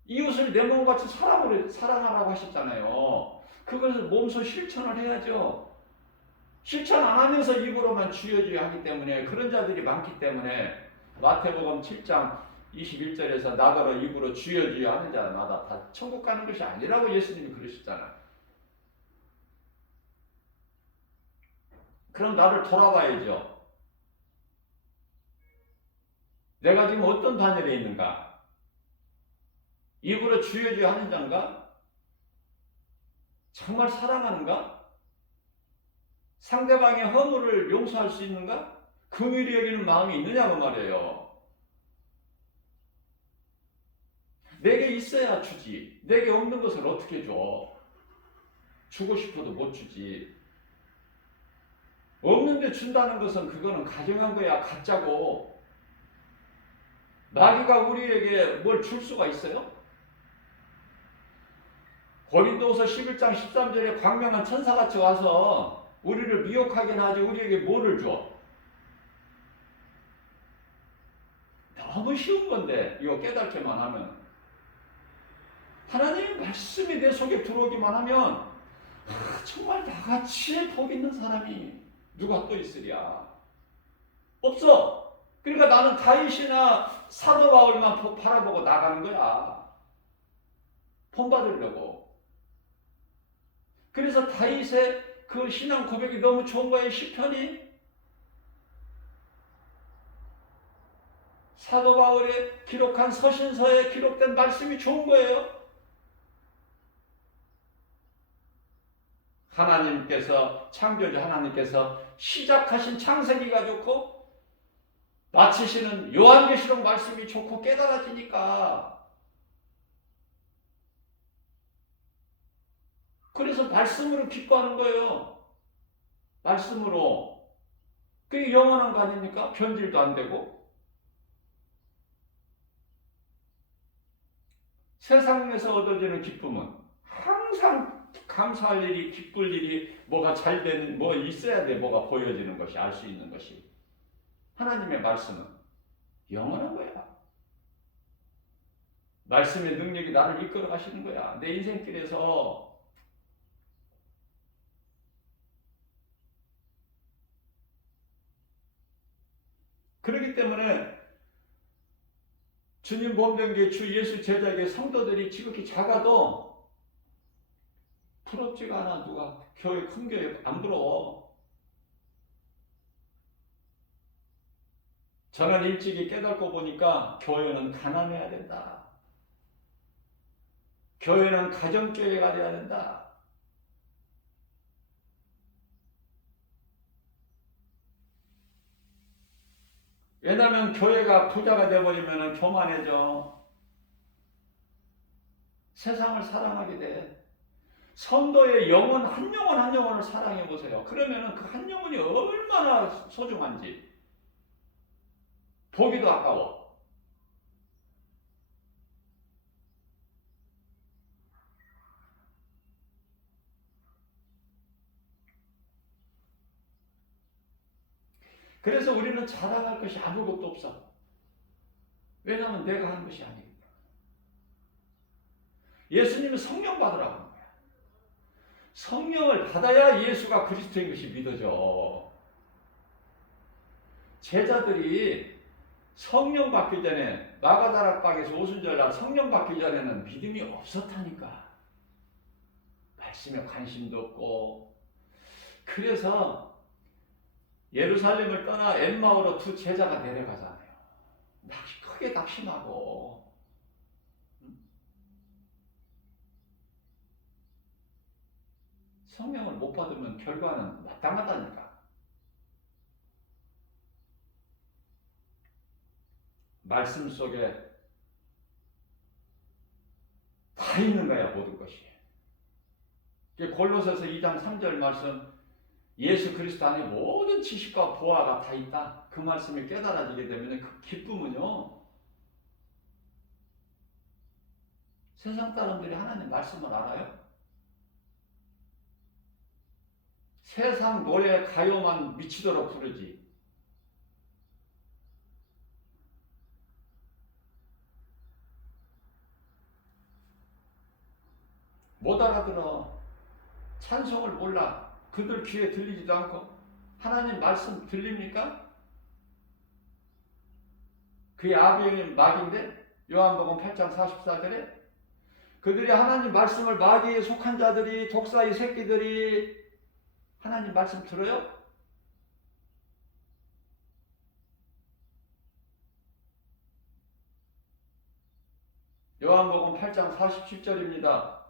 이웃을 내 몸같이 사랑하라고 하셨잖아요. 그것을 몸소 실천을 해야죠. 실천 안 하면서 입으로만 주여 하기 때문에 그런 자들이 많기 때문에 마태복음 7장 21절에서 나더러 입으로 주여 하는 자마다 다 천국 가는 것이 아니라고 예수님이 그러셨잖아요. 그럼 나를 돌아봐야죠. 내가 지금 어떤 단열에 있는가? 입으로 주여 하는 자인가? 정말 사랑하는가? 상대방의 허물을 용서할 수 있는가? 긍휼히 여기는 마음이 있느냐고 말이에요. 내게 있어야 주지. 내게 없는 것을 어떻게 줘? 주고 싶어도 못 주지. 없는데 준다는 것은 그거는 가정한 거야. 가짜고. 마귀가 우리에게 뭘 줄 수가 있어요? 고린도후서 11장 13절에 광명한 천사같이 와서 우리를 미혹하긴 하지 우리에게 뭐를 줘? 너무 쉬운 건데 이거 깨닫기만 하면 하나님의 말씀이 내 속에 들어오기만 하면 정말 나같이 복 있는 사람이 누가 또 있으랴? 없어. 그러니까 나는 다윗이나 사도 바울만 바라보고 나가는 거야. 본받으려고. 그래서 다윗의 그 신앙 고백이 너무 좋은 거예요. 시편이. 사도 바울이 기록한 서신서에 기록된 말씀이 좋은 거예요. 하나님께서 창조주 하나님께서 시작하신 창세기가 좋고 마치시는 요한계시록 말씀이 좋고 깨달아지니까 그래서 말씀으로 기뻐하는 거예요. 말씀으로. 그게 영원한 거 아닙니까? 변질도 안 되고. 세상에서 얻어지는 기쁨은 항상 감사할 일이, 기쁠 일이, 뭐가 잘 되는, 뭐 있어야 돼, 뭐가 보여지는 것이, 알 수 있는 것이. 하나님의 말씀은 영원한 거야. 말씀의 능력이 나를 이끌어 가시는 거야. 내 인생길에서. 그렇기 때문에 주님 몸된 주 예수 제자에게 성도들이 지극히 작아도 부럽지가 않아. 누가 교회 큰 교회 안 부러워. 저는 일찍이 깨닫고 보니까 교회는 가난해야 된다. 교회는 가정교회가 돼야 된다. 왜냐하면 교회가 부자가 되어버리면 교만해져. 세상을 사랑하게 돼. 성도의 영혼 한 영혼 한 영혼을 사랑해 보세요. 그러면 그 한 영혼이 얼마나 소중한지. 보기도 아까워. 그래서 우리는 자랑할 것이 아무것도 없어. 왜냐하면 내가 한 것이 아니니까. 예수님은 성령 받으라고 하는 거야. 성령을 받아야 예수가 그리스도인 것이 믿어져. 제자들이 성령 받기 전에 마가다락방에서 오순절날 성령 받기 전에는 믿음이 없었다니까. 말씀에 관심도 없고. 그래서 예루살렘을 떠나 엠마오로 두 제자가 내려가잖아요. 크게 낙심하고. 성령을 못 받으면 결과는 마땅하다니까. 말씀 속에 다 있는 거야, 모든 것이. 골로새서 2장 3절 말씀, 예수 그리스도 안에 모든 지식과 보화가 다 있다. 그 말씀이 깨달아지게 되면 그 기쁨은요, 세상 사람들이 하나님 말씀을 알아요? 세상 노래 가요만 미치도록 부르지. 못 알아들어. 찬송을 몰라. 그들 귀에 들리지도 않고. 하나님 말씀 들립니까? 그게 아비의 마귀인데 요한복음 8장 44절에 그들이 하나님 말씀을 마귀에 속한 자들이, 독사의 새끼들이 하나님 말씀 들어요? 요한복음 8장 47절입니다.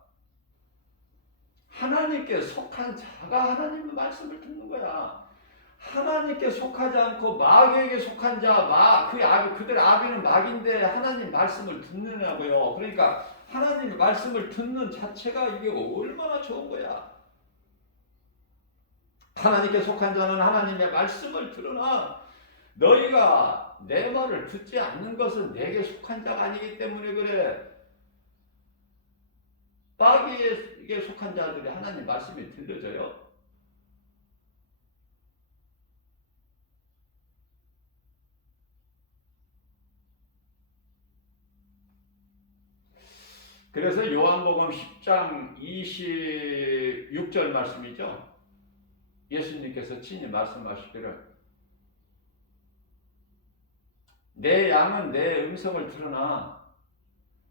하나님께 속한 자가 하나님의 말씀을 듣는 거야. 하나님께 속하지 않고 마귀에게 속한 자, 그들의 아비는 마귀인데 하나님 말씀을 듣느냐고요. 그러니까 하나님의 말씀을 듣는 자체가 이게 얼마나 좋은 거야. 하나님께 속한 자는 하나님의 말씀을 들으나 너희가 내 말을 듣지 않는 것은 내게 속한 자가 아니기 때문에 그래. 마귀에게 속한 자들이 하나님 말씀이 들려져요. 그래서 요한복음 10장 26절 말씀이죠. 예수님께서 친히 말씀하시기를 내 양은 내 음성을 들으나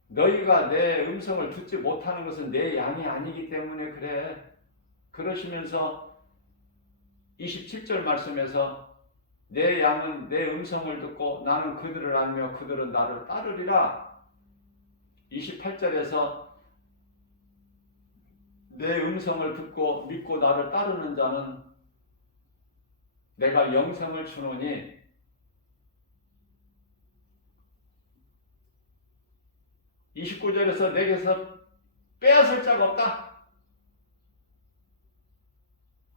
너희가 내 음성을 듣지 못하는 것은 내 양이 아니기 때문에 그래. 그러시면서 27절 말씀에서 내 양은 내 음성을 듣고 나는 그들을 알며 그들은 나를 따르리라. 28절에서 내 음성을 듣고 믿고 나를 따르는 자는 내가 영생을 주노니 29절에서 내게서 빼앗을 자가 없다.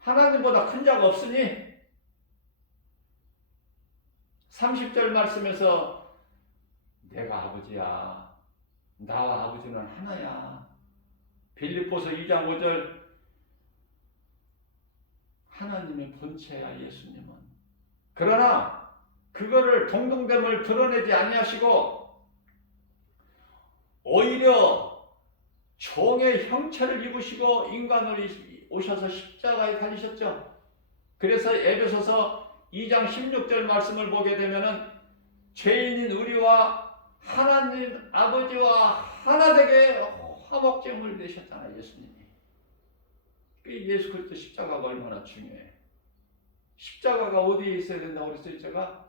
하나님보다 큰 자가 없으니 30절 말씀에서 내가 아버지야. 나와 아버지는 하나야. 빌립보서 2장 5절 하나님의 본체야 예수님은. 그러나 그거를 동등됨을 드러내지 아니하시고 오히려 종의 형체를 입으시고 인간으로 오셔서 십자가에 달리셨죠. 그래서 에베소서 2장 16절 말씀을 보게 되면은 죄인인 우리와 하나님 아버지와 하나 되게 화목제물 되셨잖아요. 예수님이. 예수 그리스도 십자가가 얼마나 중요해. 십자가가 어디에 있어야 된다고 그랬어요? 제가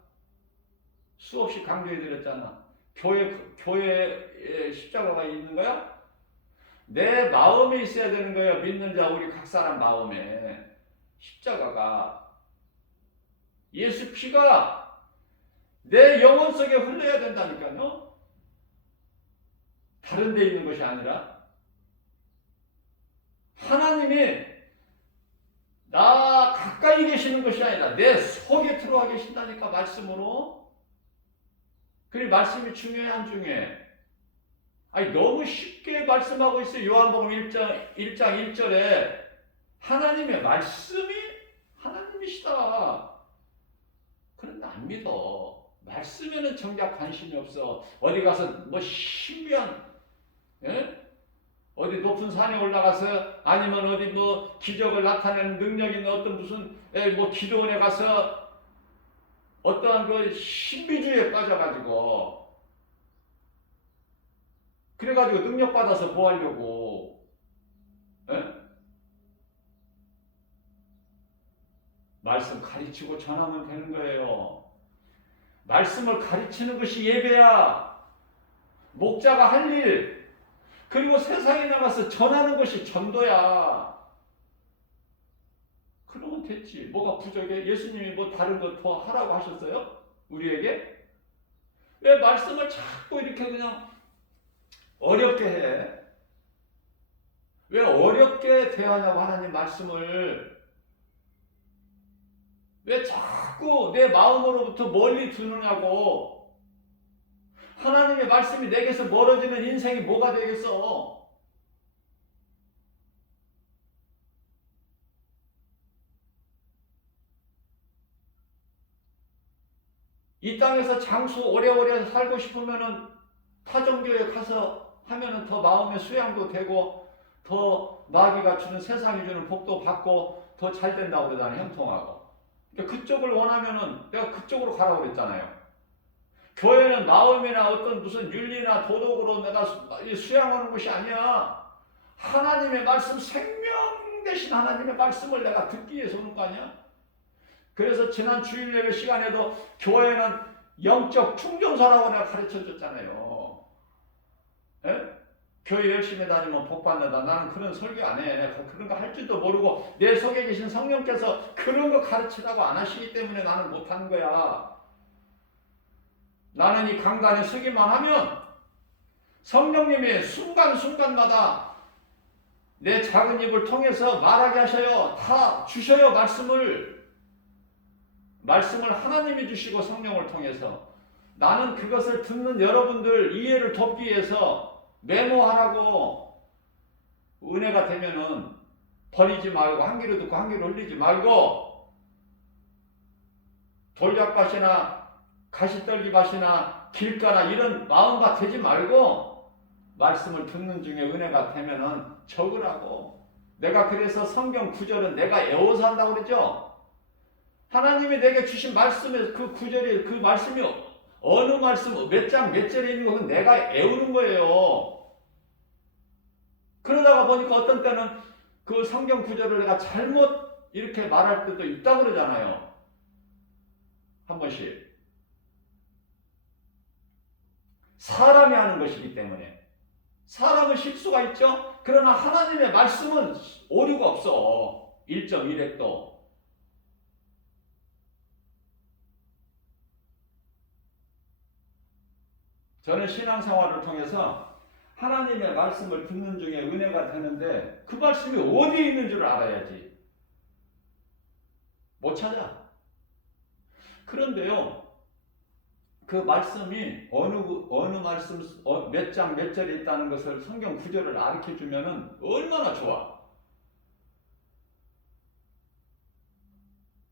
수없이 강조해 드렸잖아. 교회에 십자가가 있는 거야? 내 마음에 있어야 되는 거예요. 믿는 자 우리 각 사람 마음에 십자가가 예수 피가 내 영혼 속에 흘러야 된다니까요. 다른 데 있는 것이 아니라 하나님이 나 가까이 계시는 것이 아니라 내 속에 들어와 계신다니까 말씀으로. 그리고 말씀이 중요해 안 중요해? 아니 너무 쉽게 말씀하고 있어요. 요한복음 1장 1절에 하나님의 말씀이 하나님이시다. 그런데 안 믿어. 말씀에는 정작 관심이 없어. 어디 가서 뭐 신비한 어디 높은 산에 올라가서 아니면 어디 뭐 기적을 나타내는 능력 있는 어떤 무슨 뭐 기도원에 가서 어떠한 그 신비주의에 빠져가지고 그래가지고 능력 받아서 뭐 하려고 말씀 가르치고 전하면 되는 거예요. 말씀을 가르치는 것이 예배야. 목자가 할 일. 그리고 세상에 나가서 전하는 것이 전도야. 그러면 됐지. 뭐가 부족해? 예수님이 뭐 다른 거 더 하라고 하셨어요? 우리에게? 왜 말씀을 자꾸 이렇게 그냥 어렵게 해? 왜 어렵게 대하냐고 하나님 말씀을. 왜 자꾸 내 마음으로부터 멀리 두느냐고. 하나님의 말씀이 내게서 멀어지는 인생이 뭐가 되겠어? 이 땅에서 장수 오래오래 살고 싶으면은 타종교에 가서 하면은 더 마음의 수양도 되고 더 마귀가 주는 세상이 주는 복도 받고 더 잘 된다고 그러잖아요. 형통하고. 그러니까 그쪽을 원하면은 내가 그쪽으로 가라고 그랬잖아요. 교회는 마음이나 어떤 무슨 윤리나 도덕으로 내가 수양하는 것이 아니야. 하나님의 말씀, 생명 대신 하나님의 말씀을 내가 듣기 위해서 오는 거 아니야? 그래서 지난 주일 예배 시간에도 교회는 영적 충전소라고 내가 가르쳐 줬잖아요. 에? 교회 열심히 다니면 복 받는다. 나는 그런 설교 안 해. 내가 그런 거 할 줄도 모르고 내 속에 계신 성령께서 그런 거 가르치라고 안 하시기 때문에 나는 못 하는 거야. 나는 이 강단에 서기만 하면 성령님이 순간순간마다 내 작은 입을 통해서 말하게 하셔요. 다 주셔요. 말씀을 하나님이 주시고 성령을 통해서. 나는 그것을 듣는 여러분들 이해를 돕기 위해서 메모하라고 은혜가 되면은 버리지 말고 한 귀로 듣고 한 귀로 흘리지 말고 돌잡밭이나 가시떨기밭이나 길가나 이런 마음밭 되지 말고 말씀을 듣는 중에 은혜가 되면은 적으라고. 내가 그래서 성경 구절은 내가 애워서 한다고 그러죠. 하나님이 내게 주신 말씀에 그 구절이 그 말씀이 어느 말씀 몇 장 몇 절에 있는 것은 내가 애우는 거예요. 그러다가 보니까 어떤 때는 그 성경 구절을 내가 잘못 이렇게 말할 때도 있다고 그러잖아요. 한 번씩. 사람이 하는 것이기 때문에. 사람은 실수가 있죠. 그러나 하나님의 말씀은 오류가 없어. 1.1획도. 저는 신앙생활을 통해서 하나님의 말씀을 듣는 중에 은혜가 되는데 그 말씀이 어디에 있는 줄 알아야지. 못 찾아. 그런데요. 그 말씀이 어느 말씀 몇 장 몇 절에 있다는 것을 성경 구절을 가르쳐 주면은 얼마나 좋아.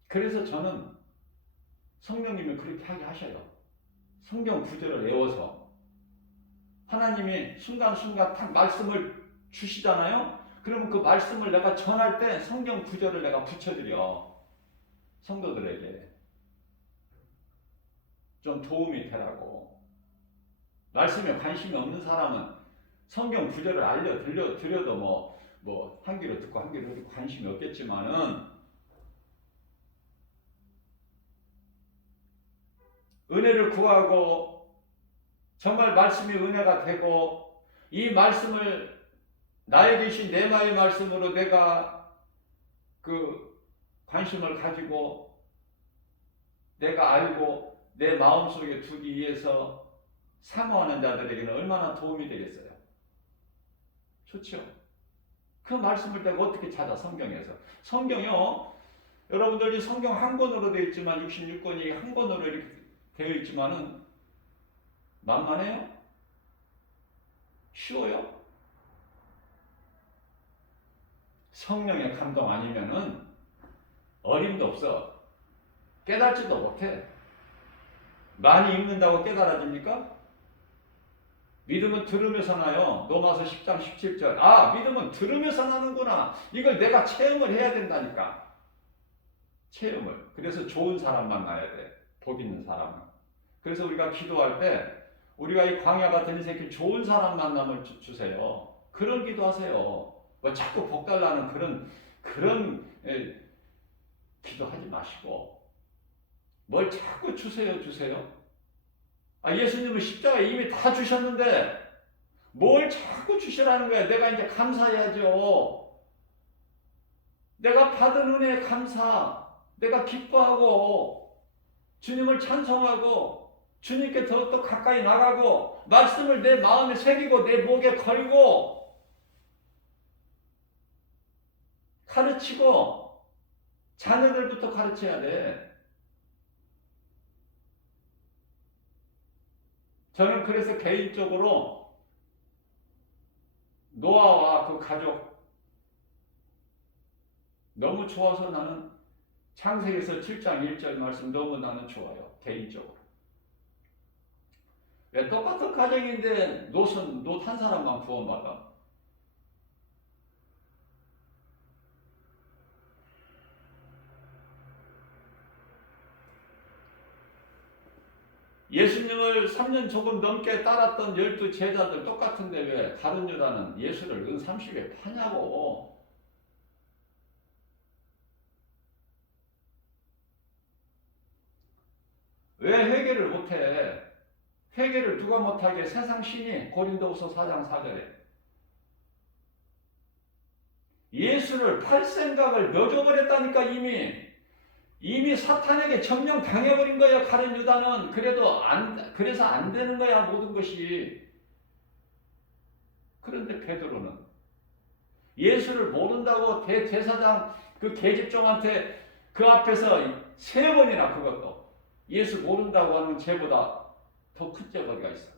그래서 저는 성령님이 그렇게 하게 하셔요. 성경 구절을 외워서 하나님이 순간순간 딱 말씀을 주시잖아요. 그러면 그 말씀을 내가 전할 때 성경 구절을 내가 붙여드려. 성도들에게 좀 도움이 되라고. 말씀에 관심이 없는 사람은 성경 구절을 알려드려도 뭐 한 귀로 듣고 한 귀로 듣고 관심이 없겠지만은 은혜를 구하고 정말 말씀이 은혜가 되고 이 말씀을 나에게 주신 내마의 말씀으로 내가 그 관심을 가지고 내가 알고 내 마음속에 두기 위해서 사모하는 자들에게는 얼마나 도움이 되겠어요. 좋죠. 그 말씀을 내가 어떻게 찾아? 성경에서. 성경이요. 여러분들이 성경 한 권으로 되어 있지만 66권이 한 권으로 이렇게 되어 있지만은 만만해요? 쉬워요? 성령의 감동 아니면은 어림도 없어. 깨닫지도 못해. 많이 읽는다고 깨달아집니까? 믿음은 들으면서 나요. 로마서 10장 17절. 아, 믿음은 들으면서 나는구나. 이걸 내가 체험을 해야 된다니까. 체험을. 그래서 좋은 사람 만나야 돼. 복 있는 사람은. 그래서 우리가 기도할 때 우리가 이 광야 같은 인생길 좋은 사람 만남을 주세요. 그런 기도하세요. 뭐 자꾸 복 달라는 그런 기도하지 마시고 뭘 자꾸 주세요. 아, 예수님은 십자가에 이미 다 주셨는데 뭘 자꾸 주시라는 거야. 내가 이제 감사해야죠. 내가 받은 은혜에 감사. 내가 기뻐하고 주님을 찬송하고 주님께 더욱더 가까이 나가고 말씀을 내 마음에 새기고 내 목에 걸고 가르치고 자녀들부터 가르쳐야 돼. 저는 그래서 개인적으로 노아와 그 가족 너무 좋아서 나는 창세기에서 7장 1절 말씀 너무 나는 좋아요. 개인적으로. 왜 똑같은 가정인데 노 한 사람만 구원받아? 예수님을 3년 조금 넘게 따랐던 12 제자들 똑같은데 왜 다른 유다는 예수를 은 30에 파냐고. 왜 회개를 못해? 회개를 누가 못하게? 세상 신이. 고린도후서 4장 4절에 예수를 팔 생각을 넣어줘버렸다니까. 이미 사탄에게 점령 당해버린 거야. 가룟 유다는. 그래서 안 되는 거야, 모든 것이. 그런데 베드로는 예수를 모른다고 대제사장 그 계집종한테 그 앞에서 3번이나 그것도 예수 모른다고 하는 죄보다 더 큰 죄가 어디가 있어.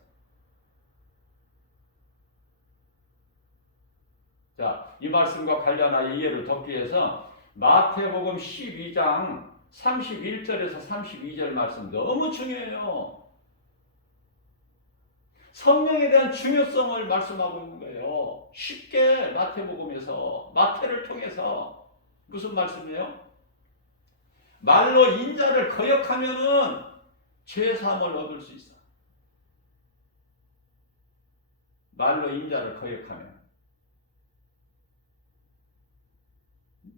자, 이 말씀과 관련하여 이해를 돕기 위해서 마태복음 12장 31절에서 32절 말씀 너무 중요해요. 성령에 대한 중요성을 말씀하고 있는 거예요. 쉽게 마태복음에서, 마태를 통해서. 무슨 말씀이에요? 말로 인자를 거역하면은 죄사함을 얻을 수 있어. 말로 인자를 거역하면.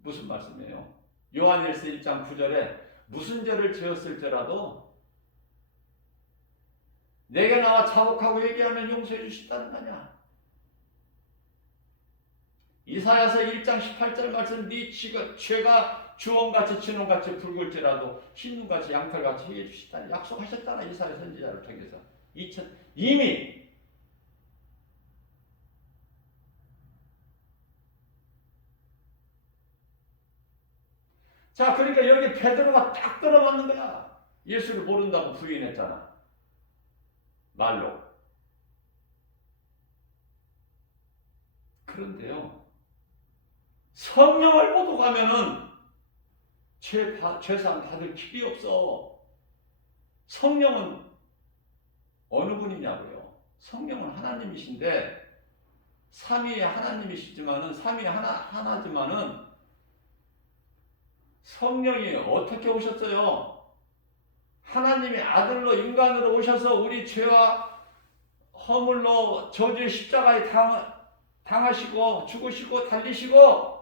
무슨 말씀이에요? 요한일서 1장 9절에 무슨 죄를 지었을지라도 내게 나와 자복하고 얘기하면 용서해 주신다는 거냐? 이사야서 1장 18절 말씀 네 죄가 주홍같이 진홍같이 붉을지라도 흰눈같이 양털같이 해 주시다니 약속하셨잖아. 이사야 선지자를 통해서. 이미 자, 그러니까 여기 베드로가 딱 들어맞는 거야. 예수를 모른다고 부인했잖아. 말로. 그런데요, 성령을 보고 가면은 죄상 받을 길이 없어. 성령은 어느 분이냐고요? 성령은 하나님이신데, 삼위의 하나님이시지만은, 삼위 하나지만은, 성령이 어떻게 오셨어요? 하나님이 아들로 인간으로 오셔서 우리 죄와 허물로 저주의 십자가에 당하시고 죽으시고 달리시고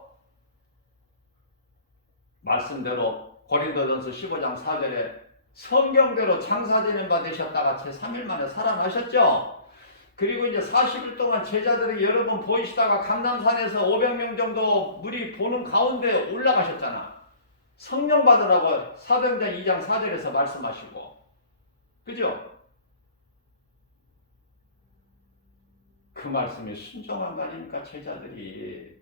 말씀대로 고린도전서 15장 4절에 성경대로 장사되는 바 되셨다가 제3일 만에 살아나셨죠. 그리고 이제 40일 동안 제자들이 여러 번 보이시다가 감람산에서 500명 정도 물이 보는 가운데 올라가셨잖아. 성령 받으라고 사도행전 2장 4절에서 말씀하시고, 그죠? 그 말씀에 순종한 거 아닙니까? 제자들이.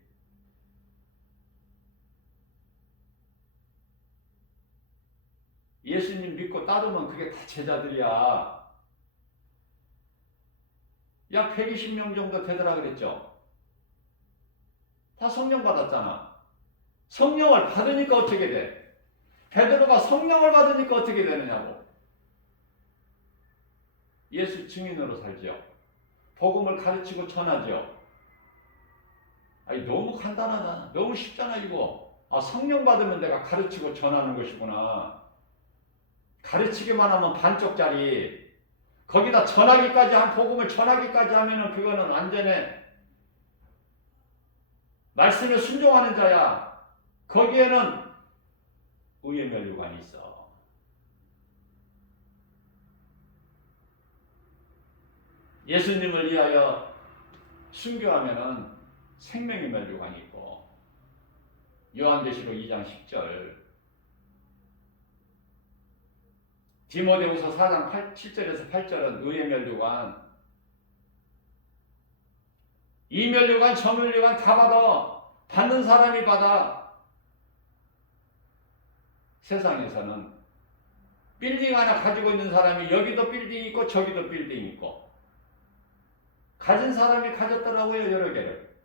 예수님 믿고 따르면 그게 다 제자들이야. 약 120명 정도 되더라 그랬죠? 다 성령 받았잖아. 성령을 받으니까 어떻게 돼? 베드로가 성령을 받으니까 어떻게 되느냐고. 예수 증인으로 살죠. 복음을 가르치고 전하죠. 아니, 너무 간단하다. 너무 쉽잖아 이거. 아, 성령 받으면 내가 가르치고 전하는 것이구나. 가르치기만 하면 반쪽짜리. 거기다 복음을 전하기까지 하면은 그거는 완전히 말씀에 순종하는 자야. 거기에는 의의 면류관이 있어. 예수님을 위하여 순교하면은 생명의 면류관이 있고, 요한계시록 2장 10절, 디모데후서 4장 7절에서 8절은 의의 면류관, 이 면류관 저 면류관 다 받아. 받는 사람이 받아. 세상에서는 빌딩 하나 가지고 있는 사람이 여기도 빌딩 있고 저기도 빌딩 있고, 가진 사람이 가졌더라고요, 여러 개를.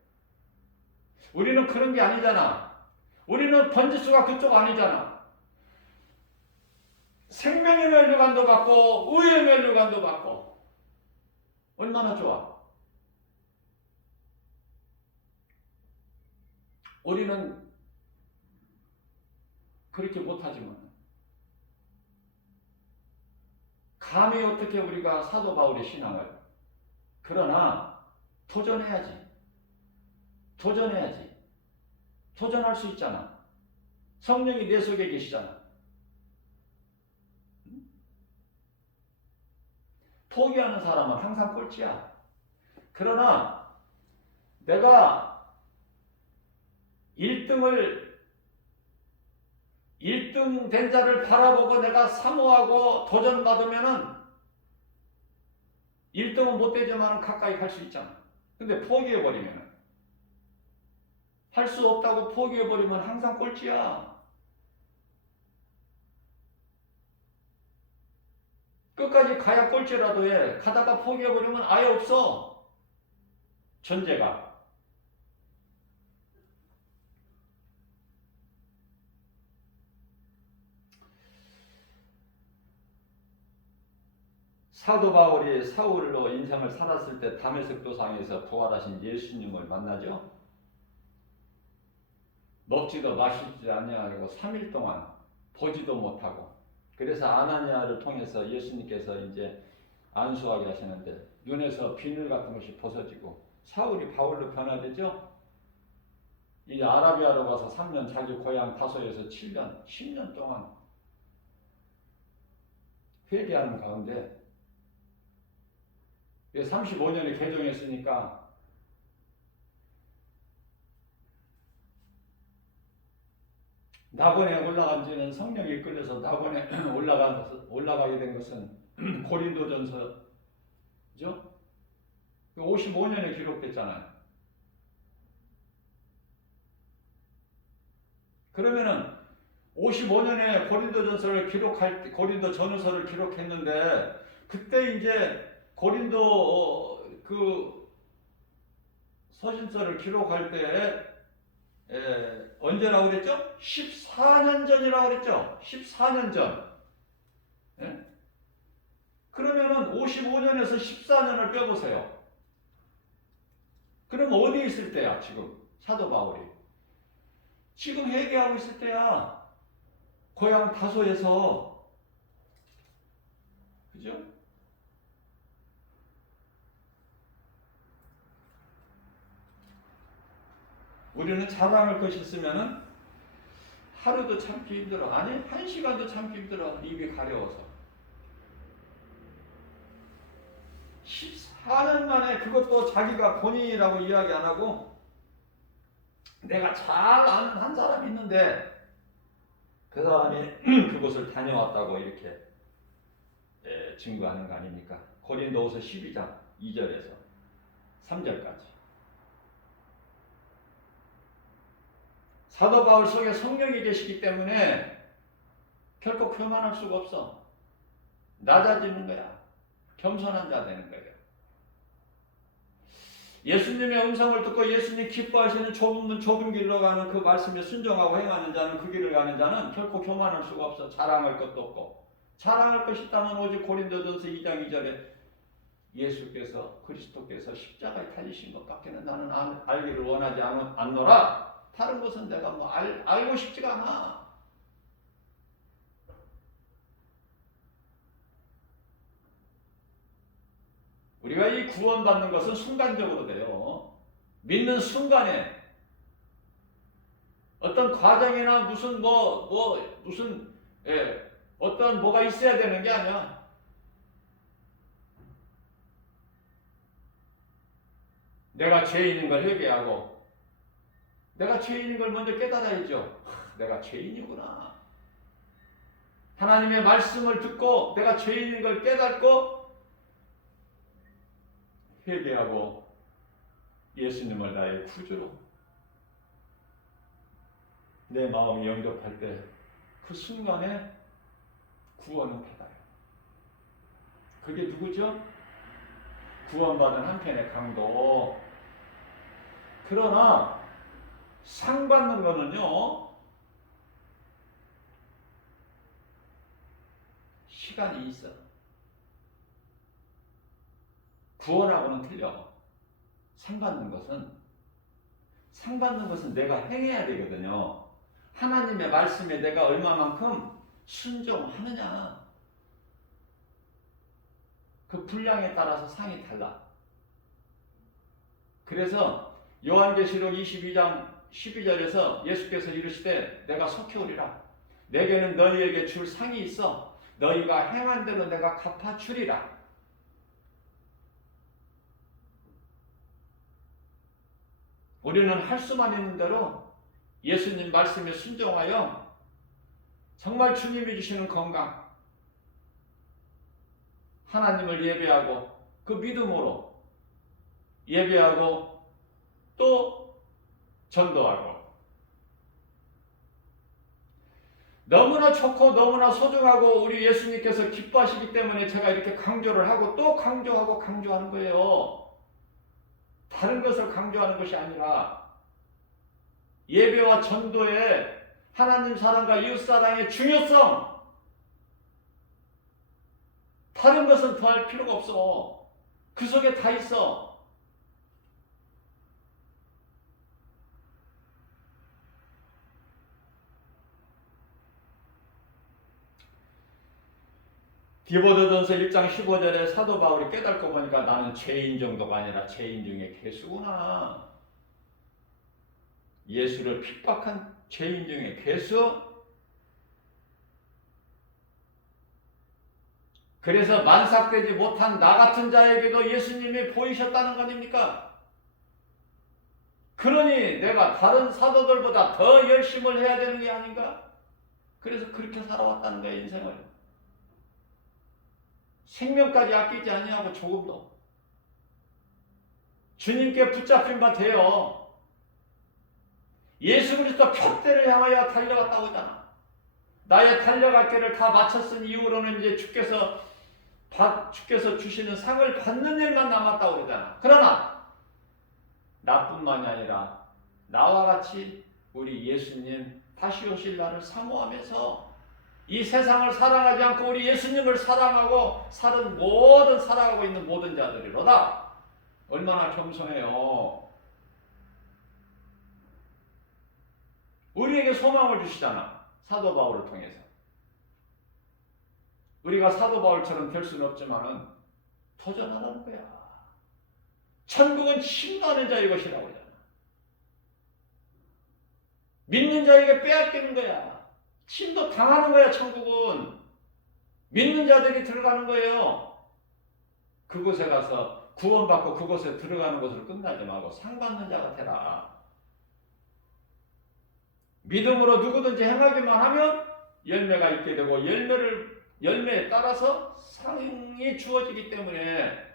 우리는 그런 게 아니잖아. 우리는 번지수가 그쪽 아니잖아. 생명의 면류관도 받고 의의 면류관도 받고. 얼마나 좋아. 우리는 그렇게 못하지만 감히 어떻게 우리가 사도 바울의 신앙을. 그러나 도전해야지. 도전할 수 있잖아. 성령이 내 속에 계시잖아. 포기하는 사람은 항상 꼴찌야. 그러나 내가 1등 된 자를 바라보고 내가 사모하고 도전받으면은 1등은 못 되지만 가까이 갈 수 있잖아. 근데 포기해버리면은, 할 수 없다고 포기해버리면 항상 꼴찌야. 끝까지 가야 꼴찌라도 해. 가다가 포기해버리면 아예 없어. 존재가. 사도 바울이 사울로 인생을 살았을 때 다메섹 도상에서 부활하신 예수님을 만나죠. 먹지도 마시지 아니하고 3일 동안 보지도 못하고, 그래서 아나니아를 통해서 예수님께서 이제 안수하게 하시는데 눈에서 비늘 같은 것이 벗어지고 사울이 바울로 변화되죠. 이 아라비아로 가서 3년, 자기 고향 다소에서 7년, 10년 동안 회개하는 가운데 35년에 개종했으니까 낙원에 올라간 지는 성령이 이끌려서 낙원에 올라가게 된 것은 고린도전서죠. 55년에 기록됐잖아요. 그러면은 55년에 고린도전서를 기록했는데, 그때 이제 고린도 그 서신서를 기록할 때 언제라고 그랬죠? 14년 전이라고 그랬죠? 14년 전. 예? 그러면은 55년에서 14년을 빼보세요. 그럼 어디 있을 때야, 지금? 사도 바울이. 지금 회개하고 있을 때야. 고향 다소에서. 그죠? 우리는 자랑할 것이 있으면은 하루도 참기 힘들어. 아니, 1시간도 참기 힘들어. 입이 가려워서. 14년 만에, 그것도 자기가 본인이라고 이야기 안 하고 내가 잘 아는 한 사람이 있는데 그 사람이 그곳을 다녀왔다고 이렇게 증거하는 거 아닙니까? 고린도후서 12장 2절에서 3절까지. 사도 바울 속에 성령이 계시기 때문에 결코 교만할 수가 없어. 낮아지는 거야. 겸손한 자 되는 거예요. 예수님의 음성을 듣고 예수님 기뻐하시는 좁은 문 좁은 길로 가는 그 말씀에 순종하고 행하는 자는, 그 길을 가는 자는 결코 교만할 수가 없어. 자랑할 것도 없고. 자랑할 것이 있다면 오직 고린도전서 2장 2절에 예수께서, 그리스도께서 십자가에 달리신 것밖에는 나는 알기를 원하지 않노라. 다른 것은 내가 알고 싶지가 않아. 우리가 이 구원받는 것은 순간적으로 돼요. 믿는 순간에 어떤 과정이나 무슨 어떤 뭐가 있어야 되는 게 아니야. 내가 죄인인 걸 회개하고, 내가 죄인인 걸 먼저 깨달아야죠. 내가 죄인이구나. 하나님의 말씀을 듣고 내가 죄인인 걸 깨닫고 회개하고 예수님을 나의 구주로 내 마음이 영접할 때 그 순간에 구원을 받아요. 그게 누구죠? 구원받은 한편의 강도. 그러나 상 받는 거는요, 시간이 있어. 구원하고는 틀려. 상 받는 것은 내가 행해야 되거든요. 하나님의 말씀에 내가 얼마만큼 순종하느냐. 그 분량에 따라서 상이 달라. 그래서 요한계시록 22장 12절에서 예수께서 이르시되 내가 속히 오리라. 내게는 너희에게 줄 상이 있어. 너희가 행한 대로 내가 갚아주리라. 우리는 할 수만 있는 대로 예수님 말씀에 순종하여 정말 주님이 주시는 건강, 하나님을 예배하고 그 믿음으로 예배하고 또 전도하고, 너무나 좋고 너무나 소중하고 우리 예수님께서 기뻐하시기 때문에 제가 이렇게 강조를 하고 또 강조하고 강조하는 거예요. 다른 것을 강조하는 것이 아니라 예배와 전도의 하나님 사랑과 이웃 사랑의 중요성, 다른 것은 더할 필요가 없어. 그 속에 다 있어. 디모데전서 1장 15절에 사도 바울이 깨닫고 보니까 나는 죄인 정도가 아니라 죄인 중에 괴수구나. 예수를 핍박한 죄인 중에 괴수. 그래서 만삭되지 못한 나 같은 자에게도 예수님이 보이셨다는 거 아닙니까? 그러니 내가 다른 사도들보다 더 열심을 해야 되는 게 아닌가? 그래서 그렇게 살아왔다는 거예요, 인생을. 생명까지 아끼지 아니하고 조금도. 주님께 붙잡힌 바 돼요. 예수 그리스도 푯대를 향하여 달려갔다고 하잖아. 나의 달려갈 길을 다 마쳤은 이후로는 이제 주께서 주시는 상을 받는 일만 남았다고 그러잖아. 그러나 나뿐만이 아니라 나와 같이 우리 예수님 다시 오실 날을 사모하면서 이 세상을 사랑하지 않고 우리 예수님을 사랑하고 살아가고 있는 모든 자들이로다. 얼마나 겸손해요. 우리에게 소망을 주시잖아. 사도 바울을 통해서. 우리가 사도 바울처럼 될 수는 없지만은 도전하라는 거야. 천국은 침노하는 자의 것이라고 하잖아. 믿는 자에게 빼앗기는 거야. 침도 당하는 거야. 천국은 믿는 자들이 들어가는 거예요. 그곳에 가서 구원받고 그곳에 들어가는 것으로 끝나지 말고 상 받는 자가 되라. 믿음으로 누구든지 행하기만 하면 열매가 있게 되고 열매에 따라서 상이 주어지기 때문에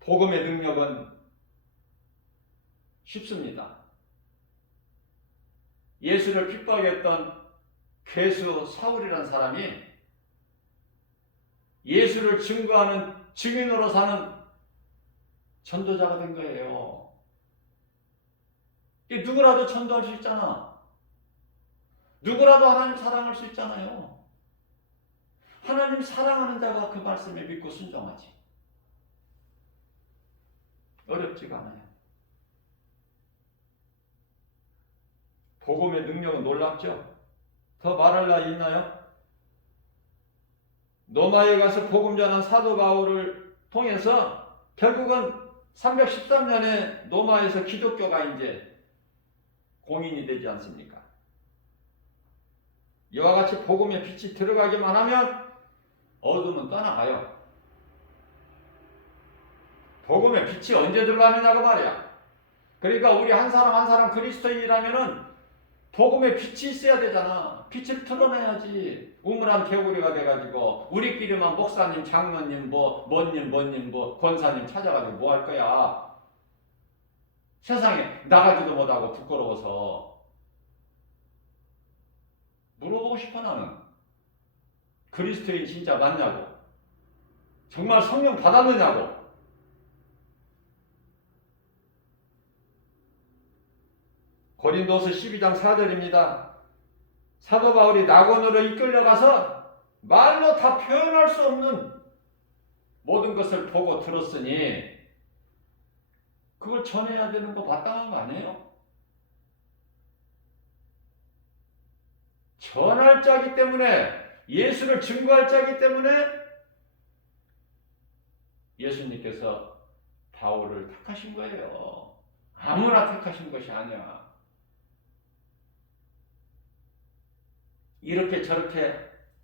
복음의 능력은 쉽습니다. 예수를 핍박했던 괴수 사울이라는 사람이 예수를 증거하는 증인으로 사는 전도자가 된 거예요. 누구라도 전도할 수 있잖아. 누구라도 하나님 사랑할 수 있잖아요. 하나님 사랑하는 자가 그 말씀에 믿고 순종하지. 어렵지가 않아요. 복음의 능력은 놀랍죠? 더 말할 나위 있나요? 로마에 가서 복음 전한 사도 바울을 통해서 결국은 313년에 로마에서 기독교가 이제 공인이 되지 않습니까? 이와 같이 복음의 빛이 들어가기만 하면 어둠은 떠나가요. 복음의 빛이 언제 들어가느냐고 말이야. 그러니까 우리 한 사람 한 사람 그리스도인이라면은 복음의 빛이 있어야 되잖아. 빛을 드러내야지. 우물한 개구리가 돼가지고 우리끼리만 목사님, 장로님, 뭐님, 권사님 찾아가지고 뭐 할 거야. 세상에 나가지도 못하고 부끄러워서. 물어보고 싶어 나는. 그리스도인 진짜 맞냐고. 정말 성령 받았느냐고. 고린도서 12장 4절입니다. 사도 바울이 낙원으로 이끌려가서 말로 다 표현할 수 없는 모든 것을 보고 들었으니 그걸 전해야 되는 거 마땅한 거 아니에요? 전할 자기 때문에, 예수를 증거할 자기 때문에 예수님께서 바울을 택하신 거예요. 아무나 택하신 것이 아니야. 이렇게 저렇게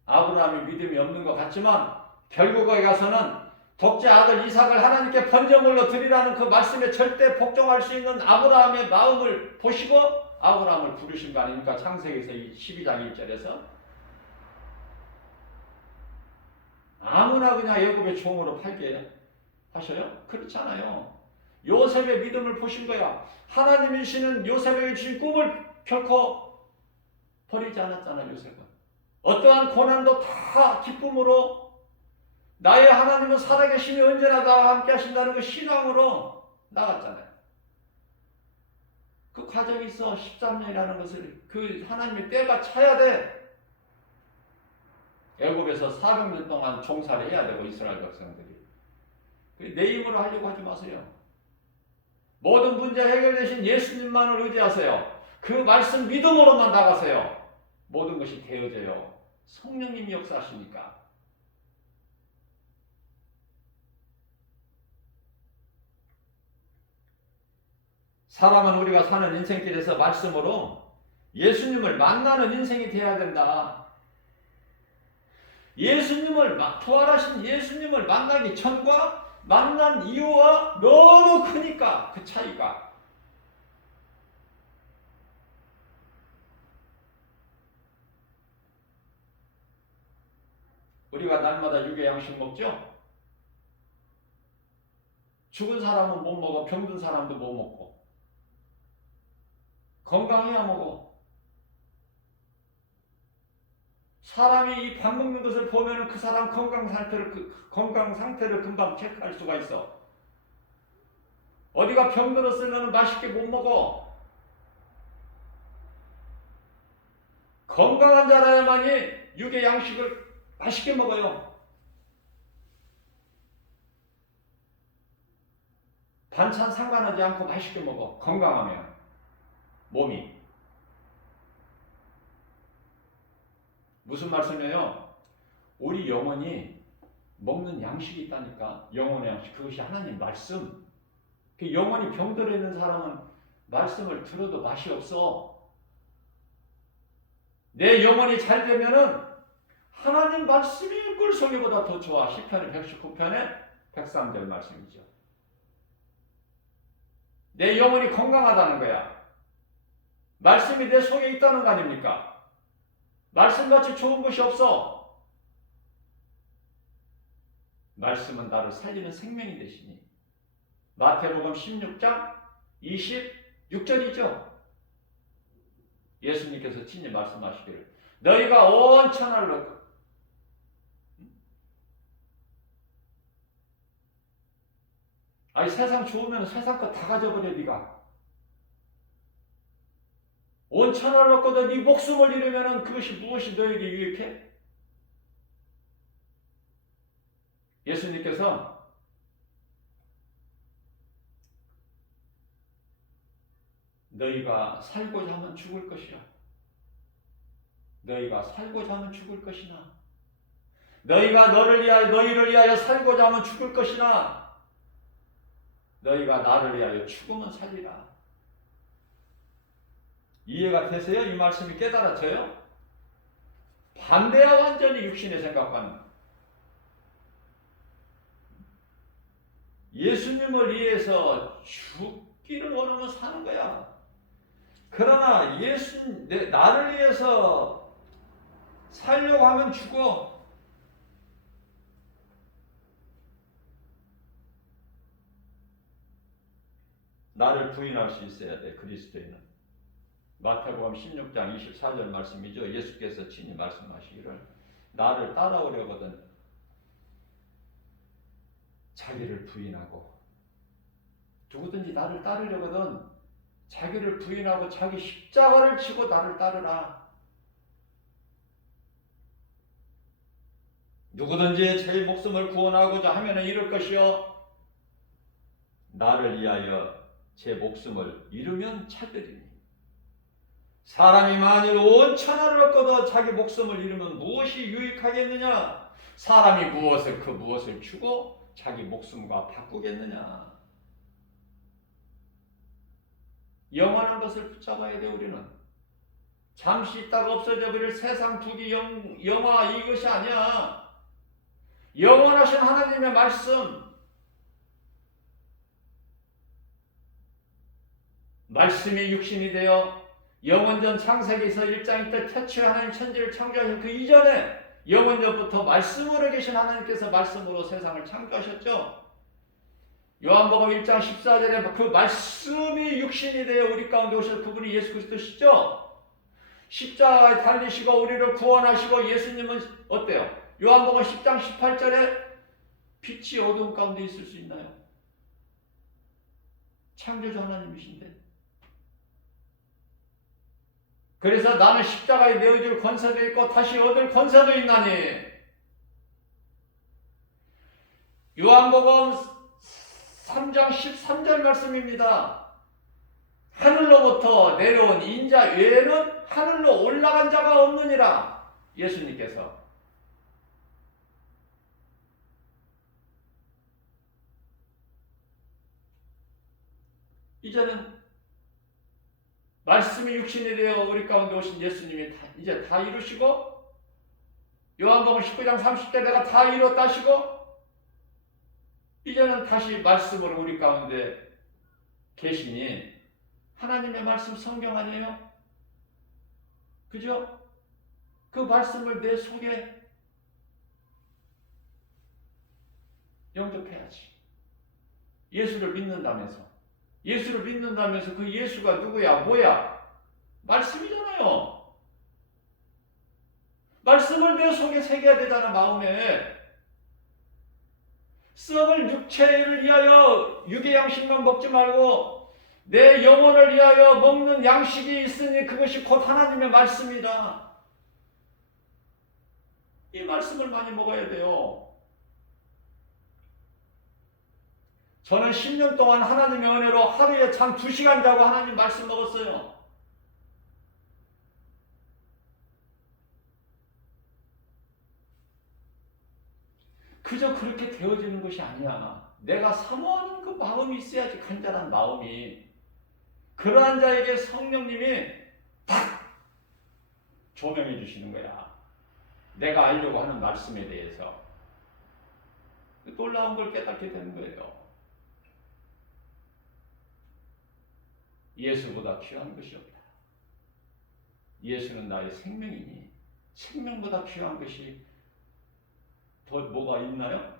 아브라함이 믿음이 없는 것 같지만 결국에 가서는 독재 아들 이삭을 하나님께 번제물로 드리라는 그 말씀에 절대 복종할 수 있는 아브라함의 마음을 보시고 아브라함을 부르신 거 아닙니까? 창세기에서 12장 1절에서 아무나 그냥 애굽의 종으로 팔게 하셔요? 그렇지 않아요. 요셉의 믿음을 보신 거야. 하나님이시는 요셉에게 주신 꿈을 결코 버리지 않았잖아. 요셉은 어떠한 고난도 다 기쁨으로 나의 하나님은 살아계심이 언제나 나와 함께 하신다는 그 신앙으로 나갔잖아요. 그 과정이 있어. 13년이라는 것을 그 하나님의 때가 차야 돼. 애굽에서 400년 동안 종살이 해야 되고 이스라엘 백성들이. 내 힘으로 하려고 하지 마세요. 모든 문제 해결되신 예수님만을 의지하세요. 그 말씀 믿음으로만 나가세요. 모든 것이 되어져요. 성령님이 역사하시니까. 사람은 우리가 사는 인생길에서 말씀으로 예수님을 만나는 인생이 되어야 된다. 부활하신 예수님을 만나기 전과 만난 이유와 너무 크니까 그 차이가. 우리가 날마다 육의 양식 먹죠? 죽은 사람은 못 먹어. 병든 사람도 못 먹고. 건강해야 먹어. 사람이 이 밥 먹는 것을 보면 그 사람 건강 상태를 금방 체크할 수가 있어. 어디가 병들었으면 맛있게 못 먹어. 건강한 자라야만이 육의 양식을 맛있게 먹어요. 반찬 상관하지 않고 맛있게 먹어. 건강하면 몸이. 무슨 말씀이에요? 우리 영혼이 먹는 양식이 있다니까. 영혼의 양식. 그것이 하나님 말씀. 그 영혼이 병들어 있는 사람은 말씀을 들어도 맛이 없어. 내 영혼이 잘 되면은 하나님 말씀이 꿀송이보다 더 좋아. 시편의 119편의 103절 말씀이죠. 내 영혼이 건강하다는 거야. 말씀이 내 속에 있다는 거 아닙니까? 말씀같이 좋은 것이 없어. 말씀은 나를 살리는 생명이 되시니. 마태복음 16장 26절이죠. 예수님께서 친히 말씀하시기를 너희가 온 천하를 넣고 아니 세상 좋으면 세상 거 다 가져버려 네가. 온 천하를 얻고도 네 목숨을 잃으면 그것이 무엇이 너에게 유익해? 예수님께서 너희가 살고자 하면 죽을 것이라. 너희가 살고자 하면 죽을 것이나 너희가 너희를 위하여 살고자 하면 죽을 것이나 너희가 나를 위하여 죽으면 살리라. 이해가 되세요? 이 말씀이 깨달아져요? 반대야 완전히 육신의 생각과는. 예수님을 위해서 죽기를 원하면 사는 거야. 그러나 나를 위해서 살려고 하면 죽어. 나를 부인할 수 있어야 돼, 그리스도인은. 마태복음 16장 24절 말씀이죠. 예수께서 친히 말씀하시기를 나를 따라오려거든 자기를 부인하고, 누구든지 나를 따르려거든 자기를 부인하고 자기 십자가를 지고 나를 따르라. 누구든지 제 목숨을 구원하고자 하면 잃을 것이요 나를 위하여 제 목숨을 잃으면 찾으리니. 사람이 만일 온 천하를 얻고도 자기 목숨을 잃으면 무엇이 유익하겠느냐? 사람이 무엇을 주고 자기 목숨과 바꾸겠느냐? 영원한 것을 붙잡아야 돼. 우리는 잠시 있다가 없어져 버릴 세상 두기 영화 이것이 아니야. 영원하신 하나님의 말씀, 말씀이 육신이 되어 영원전 창세기에서 1장 때 태초에 하나님 천지를 창조하신 그 이전에 영원전부터 말씀으로 계신 하나님께서 말씀으로 세상을 창조하셨죠. 요한복음 1장 14절에 그 말씀이 육신이 되어 우리 가운데 오셔서 그분이 예수 그리스도시죠. 십자가에 달리시고 우리를 구원하시고. 예수님은 어때요? 요한복음 10장 18절에 빛이 어두운 가운데 있을 수 있나요? 창조주 하나님이신데. 그래서 나는 십자가에 내어줄 권세도 있고 다시 얻을 권세도 있나니. 요한복음 3장 13절 말씀입니다. 하늘로부터 내려온 인자 외에는 하늘로 올라간 자가 없느니라. 예수님께서. 이제는 말씀이 육신이 되어 우리 가운데 오신 예수님이 이제 다 이루시고, 요한복음 19장 30절 내가 다 이뤘다 하시고, 이제는 다시 말씀으로 우리 가운데 계시니 하나님의 말씀 성경 아니에요? 그죠? 그 말씀을 내 속에 영접해야지. 예수를 믿는다면서. 예수를 믿는다면서 그 예수가 누구야? 뭐야? 말씀이잖아요. 말씀을 내 속에 새겨야 되잖아, 마음에. 썩을 육체를 위하여 육의 양식만 먹지 말고 내 영혼을 위하여 먹는 양식이 있으니 그것이 곧 하나님의 말씀이다. 이 말씀을 많이 먹어야 돼요. 저는 10년 동안 하나님의 은혜로 하루에 잠 2시간 자고 하나님 말씀 먹었어요. 그저 그렇게 되어지는 것이 아니야. 내가 사모하는 그 마음이 있어야지, 간절한 마음이. 그러한 자에게 성령님이 딱 조명해 주시는 거야. 내가 알려고 하는 말씀에 대해서. 놀라운 걸 깨닫게 되는 거예요. 예수보다 귀한 것이 없다. 예수는 나의 생명이니 생명보다 귀한 것이 더 뭐가 있나요?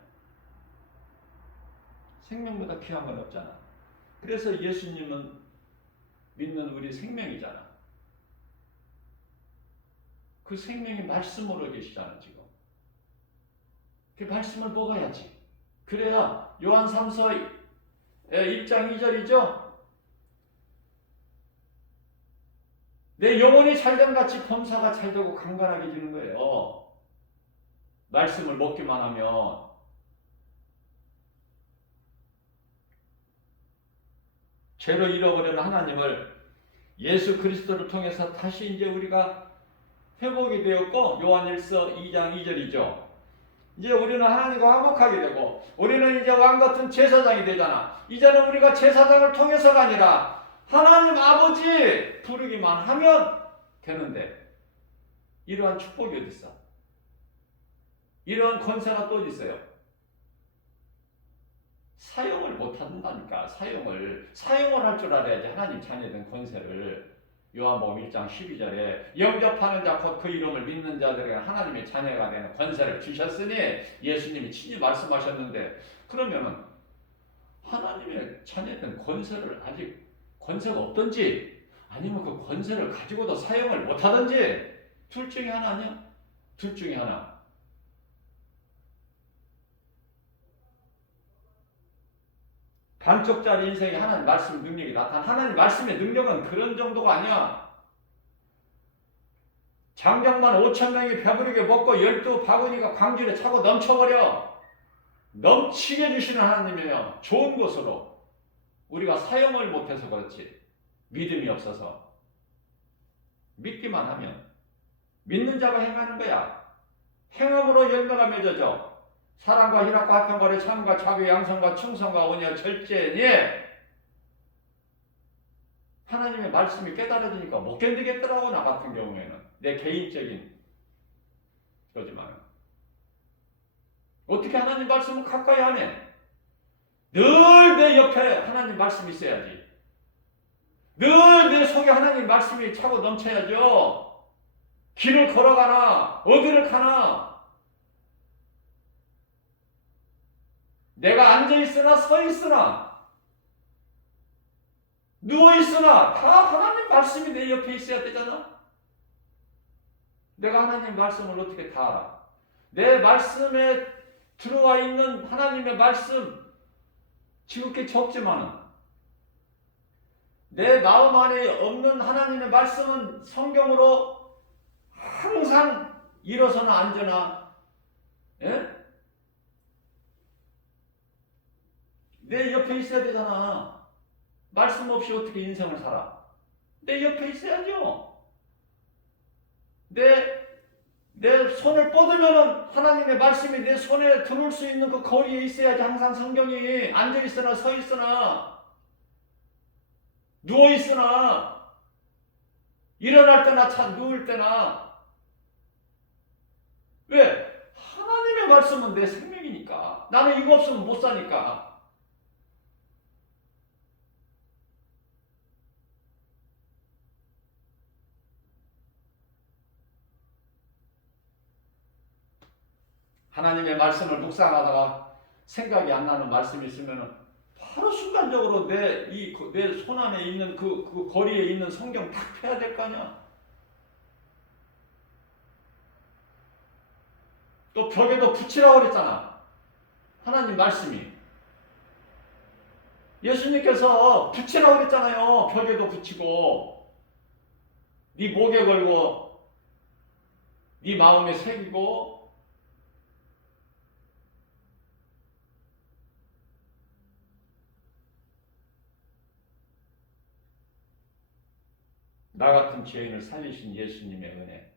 생명보다 귀한 건 없잖아. 그래서 예수님은 믿는 우리 생명이잖아. 그 생명이 말씀으로 계시잖아, 지금. 그 말씀을 먹어야지. 그래야 요한 3서 1장 2절이죠. 내 영혼이 잘됨 같이 범사가 잘되고 강건하게 되는 거예요. 말씀을 먹기만 하면. 죄로 잃어버린 하나님을 예수 그리스도를 통해서 다시 이제 우리가 회복이 되었고, 요한일서 2장 2절이죠. 이제 우리는 하나님과 화목하게 되고, 우리는 이제 왕같은 제사장이 되잖아. 이제는 우리가 제사장을 통해서가 아니라 하나님 아버지 부르기만 하면 되는데, 이러한 축복이 어디 있어? 이러한 권세가 또 어디 있어요? 사용을 못 한다니까. 사용을 할 줄 알아야지. 하나님 자녀된 권세를. 요한복음 1장 12절에 영접하는 자 곧 그 이름을 믿는 자들에게 하나님의 자녀가 되는 권세를 주셨으니, 예수님이 친히 말씀하셨는데, 그러면은 하나님의 자녀된 권세를 아직 권세가 없든지, 아니면 그 권세를 가지고도 사용을 못 하든지, 둘 중에 하나 아니야? 둘 중에 하나. 반쪽짜리 인생에 하나님 말씀 능력이 나타나. 하나님 말씀의 능력은 그런 정도가 아니야. 장작만 5,000명이 배부르게 먹고 12바구니가 광주에 차고 넘쳐버려. 넘치게 해주시는 하나님이에요. 좋은 것으로. 우리가 사용을 못해서 그렇지. 믿음이 없어서. 믿기만 하면. 믿는 자가 행하는 거야. 행함으로 열매가 맺어져. 사랑과 희락과 화평과 참과 자비, 양성과 충성과 온유와 절제니, 하나님의 말씀이 깨달아지니까 못 견디겠더라고. 나 같은 경우에는 내 개인적인 거지만, 어떻게 하나님 말씀을 가까이 하네? 늘 내 옆에 하나님 말씀이 있어야지. 늘 내 속에 하나님 말씀이 차고 넘쳐야죠. 길을 걸어가나 어디를 가나, 내가 앉아있으나 서있으나 누워있으나 다 하나님 말씀이 내 옆에 있어야 되잖아. 내가 하나님 말씀을 어떻게 다 알아? 내 말씀에 들어와 있는 하나님의 말씀 지극히 적지만은 내 마음 안에 없는 하나님의 말씀은 성경으로 항상 일어서나 앉거나, 예? 내 옆에 있어야 되잖아. 말씀 없이 어떻게 인생을 살아? 내 옆에 있어야죠. 내 손을 뻗으면 하나님의 말씀이 내 손에 들어올 수 있는 그 거리에 있어야지. 항상 성경이 앉아있으나 서있으나 누워있으나 일어날 때나 누울 때나. 왜? 하나님의 말씀은 내 생명이니까. 나는 이거 없으면 못 사니까. 하나님의 말씀을 묵상하다가 생각이 안 나는 말씀이 있으면 바로 순간적으로 내 손 안에 있는 그 거리에 있는 성경 딱 펴야 될 거 아니야. 또 벽에도 붙이라고 그랬잖아. 하나님 말씀이. 예수님께서 붙이라고 그랬잖아요. 벽에도 붙이고 네 목에 걸고 네 마음에 새기고. 나 같은 죄인을 살리신 예수님의 은혜,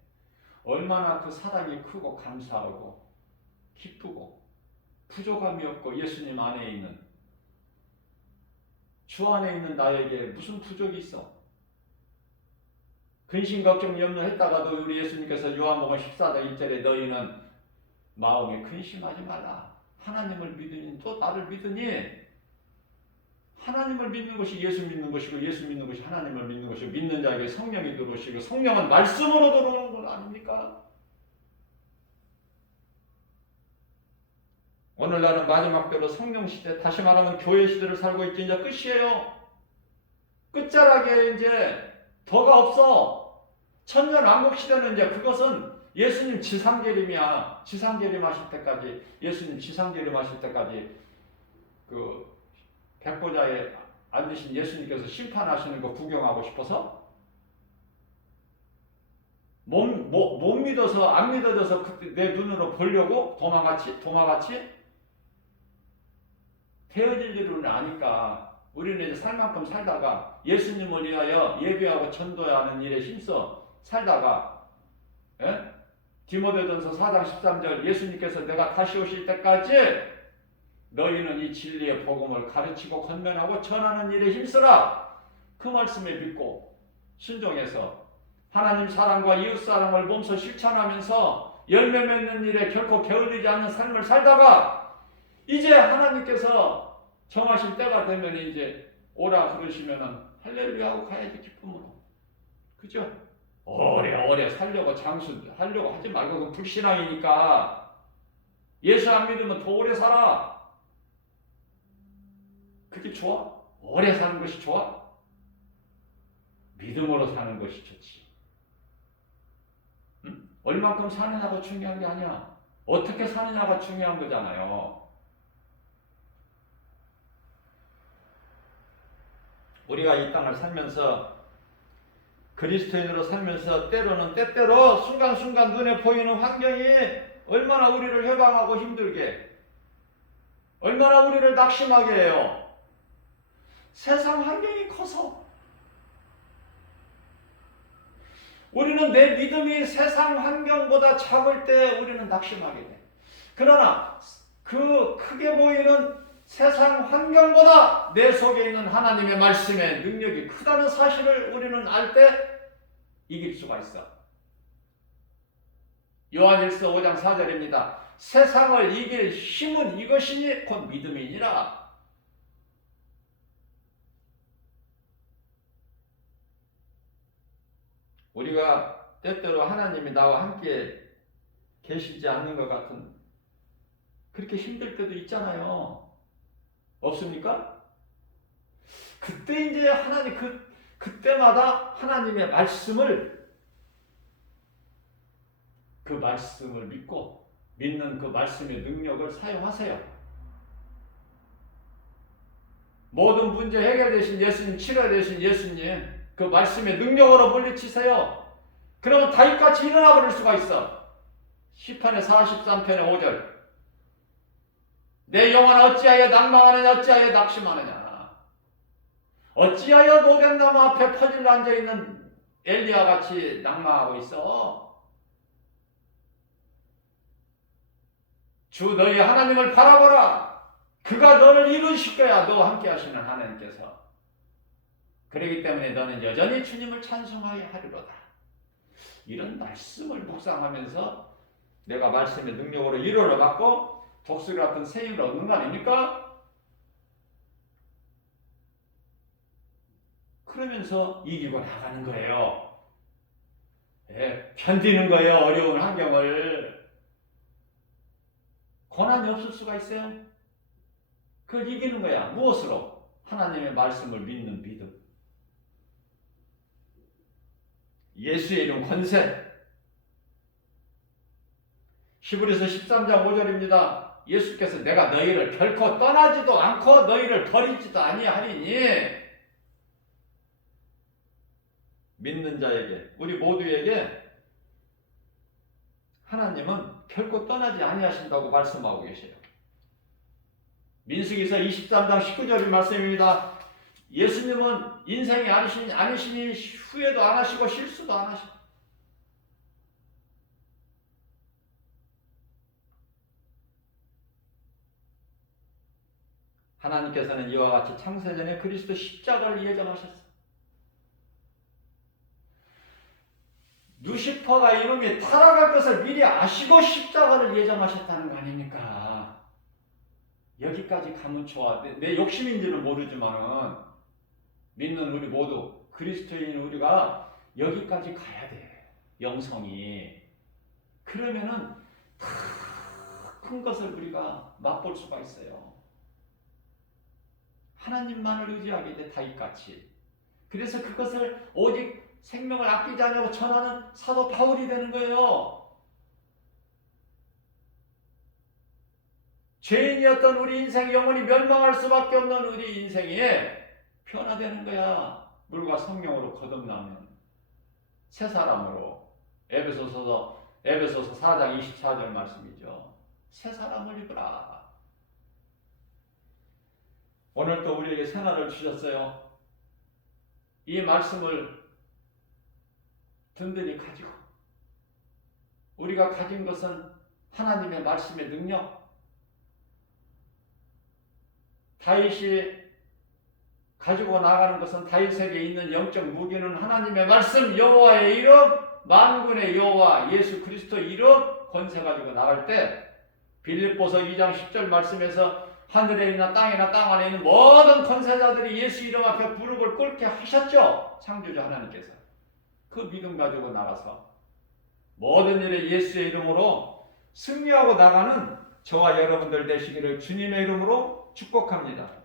얼마나 그 사랑이 크고 감사하고 기쁘고 부족함이 없고. 예수님 안에 있는, 주 안에 있는 나에게 무슨 부족이 있어? 근심 걱정 염려했다가도 우리 예수님께서 요한복음 14장 1절에 너희는 마음에 근심하지 말라. 하나님을 믿으니 또 나를 믿으니. 하나님을 믿는 것이 예수 믿는 것이고, 예수 믿는 것이 하나님을 믿는 것이고, 믿는 자에게 성령이 들어오시고, 성령은 말씀으로 들어오는 것 아닙니까? 오늘날은 마지막 때로 성령 시대, 다시 말하면 교회 시대를 살고 있지. 이제 끝이에요. 끝자락에 이제 더가 없어. 천년왕국 시대는 이제 그것은 예수님 지상재림이야. 지상재림 하실 때까지, 예수님 지상재림 하실 때까지 그 백보자에 앉으신 예수님께서 심판하시는 거 구경하고 싶어서 못 믿어서, 안 믿어져서 그때 내 눈으로 보려고 도마같이 되어질 일은 아니까 우리는 이제 살 만큼 살다가 예수님을 위하여 예배하고 전도하는 일에 힘써 살다가, 예? 디모데전서 4장 13절 예수님께서 내가 다시 오실 때까지 너희는 이 진리의 복음을 가르치고 권면하고 전하는 일에 힘쓰라. 그 말씀에 믿고 순종해서 하나님 사랑과 이웃 사랑을 몸소 실천하면서 열매 맺는 일에 결코 게을리지 않는 삶을 살다가 이제 하나님께서 정하실 때가 되면 이제 오라 그러시면은 할렐루야 하고 가야지. 기쁨으로. 그죠? 오래 살려고 장수하려고 하지 말고. 그건 불신앙이니까. 예수 안 믿으면 더 오래 살아. 그게 좋아? 오래 사는 것이 좋아? 믿음으로 사는 것이 좋지. 응? 얼만큼 사느냐가 중요한 게 아니야. 어떻게 사느냐가 중요한 거잖아요. 우리가 이 땅을 살면서, 그리스도인으로 살면서 때로는 때때로 순간순간 눈에 보이는 환경이 얼마나 우리를 해방하고 힘들게, 얼마나 우리를 낙심하게 해요. 세상 환경이 커서. 우리는 내 믿음이 세상 환경보다 작을 때 우리는 낙심하게 돼. 그러나 그 크게 보이는 세상 환경보다 내 속에 있는 하나님의 말씀의 능력이 크다는 사실을 우리는 알 때 이길 수가 있어. 요한일서 5장 4절입니다. 세상을 이길 힘은 이것이니 곧 믿음이니라. 우리가 때때로 하나님이 나와 함께 계시지 않는 것 같은, 그렇게 힘들 때도 있잖아요. 없습니까? 그때 이제 하나님 그때마다 하나님의 그 말씀을 믿고 그 말씀의 능력을 사용하세요. 모든 문제 해결되신 예수님, 치료되신 예수님, 그 말씀의 능력으로 물리치세요. 그러면 다윗같이 일어나 버릴 수가 있어. 시편의 43편의 5절. 내 영혼아 어찌하여 낭망하느냐, 어찌하여 낙심하느냐. 어찌하여 녹액나무 앞에 퍼질러 앉아있는 엘리야 같이 낭망하고 있어. 주 너희 하나님을 바라보라. 그가 너를 이루실 거야. 너와 함께 하시는 하나님께서. 그렇기 때문에 너는 여전히 주님을 찬송하여 하리로다. 이런 말씀을 묵상하면서 내가 말씀의 능력으로 위로를 받고 독수리 같은 새 힘을 얻는 거 아닙니까? 그러면서 이기고 나가는 거예요. 예, 견디는 거예요. 어려운 환경을. 고난이 없을 수가 있어요. 그걸 이기는 거야. 무엇으로? 하나님의 말씀을 믿는 믿음. 예수의 이름 권세. 히브리서 13장 5절입니다. 예수께서 내가 너희를 결코 떠나지도 않고 너희를 버리지도 아니하리니. 믿는 자에게, 우리 모두에게 하나님은 결코 떠나지 아니하신다고 말씀하고 계세요. 민수기서 23장 19절의 말씀입니다. 예수님은 인생이 아니시니 후회도 안 하시고 실수도 안 하시고. 하나님께서는 이와 같이 창세전에 그리스도 십자가를 예정하셨어요. 루시퍼가 이놈이 타락할 것을 미리 아시고 십자가를 예정하셨다는 거 아닙니까? 여기까지 가면 좋아. 내 욕심인지는 모르지만은 믿는 우리 모두 그리스도인 우리가 여기까지 가야 돼. 영성이. 그러면은 다 큰 것을 우리가 맛볼 수가 있어요. 하나님만을 의지하게 돼. 다윗같이. 그래서 그것을 오직 생명을 아끼지 않냐고 전하는 사도 바울이 되는 거예요. 죄인이었던 우리 인생, 영원히 멸망할 수밖에 없는 우리 인생이 변화되는 거야. 물과 성령으로 거듭나면 새 사람으로. 에베소서 4장 24절 말씀이죠. 새 사람을 입으라. 오늘 또 우리에게 새날을 주셨어요. 이 말씀을 든든히 가지고 우리가 가진 것은 하나님의 말씀의 능력. 다윗이 가지고 나가는 것은 다윗에게 있는 영적 무기는 하나님의 말씀, 여호와의 이름, 만군의 여호와 예수 그리스도 이름 권세 가지고 나갈 때 빌립보서 2장 10절 말씀에서 하늘에 있나 땅이나 땅 안에 있는 모든 권세자들이 예수 이름 앞에 무릎을 꿇게 하셨죠. 창조주 하나님께서. 그 믿음 가지고 나가서 모든 일에 예수의 이름으로 승리하고 나가는 저와 여러분들 되시기를 주님의 이름으로 축복합니다.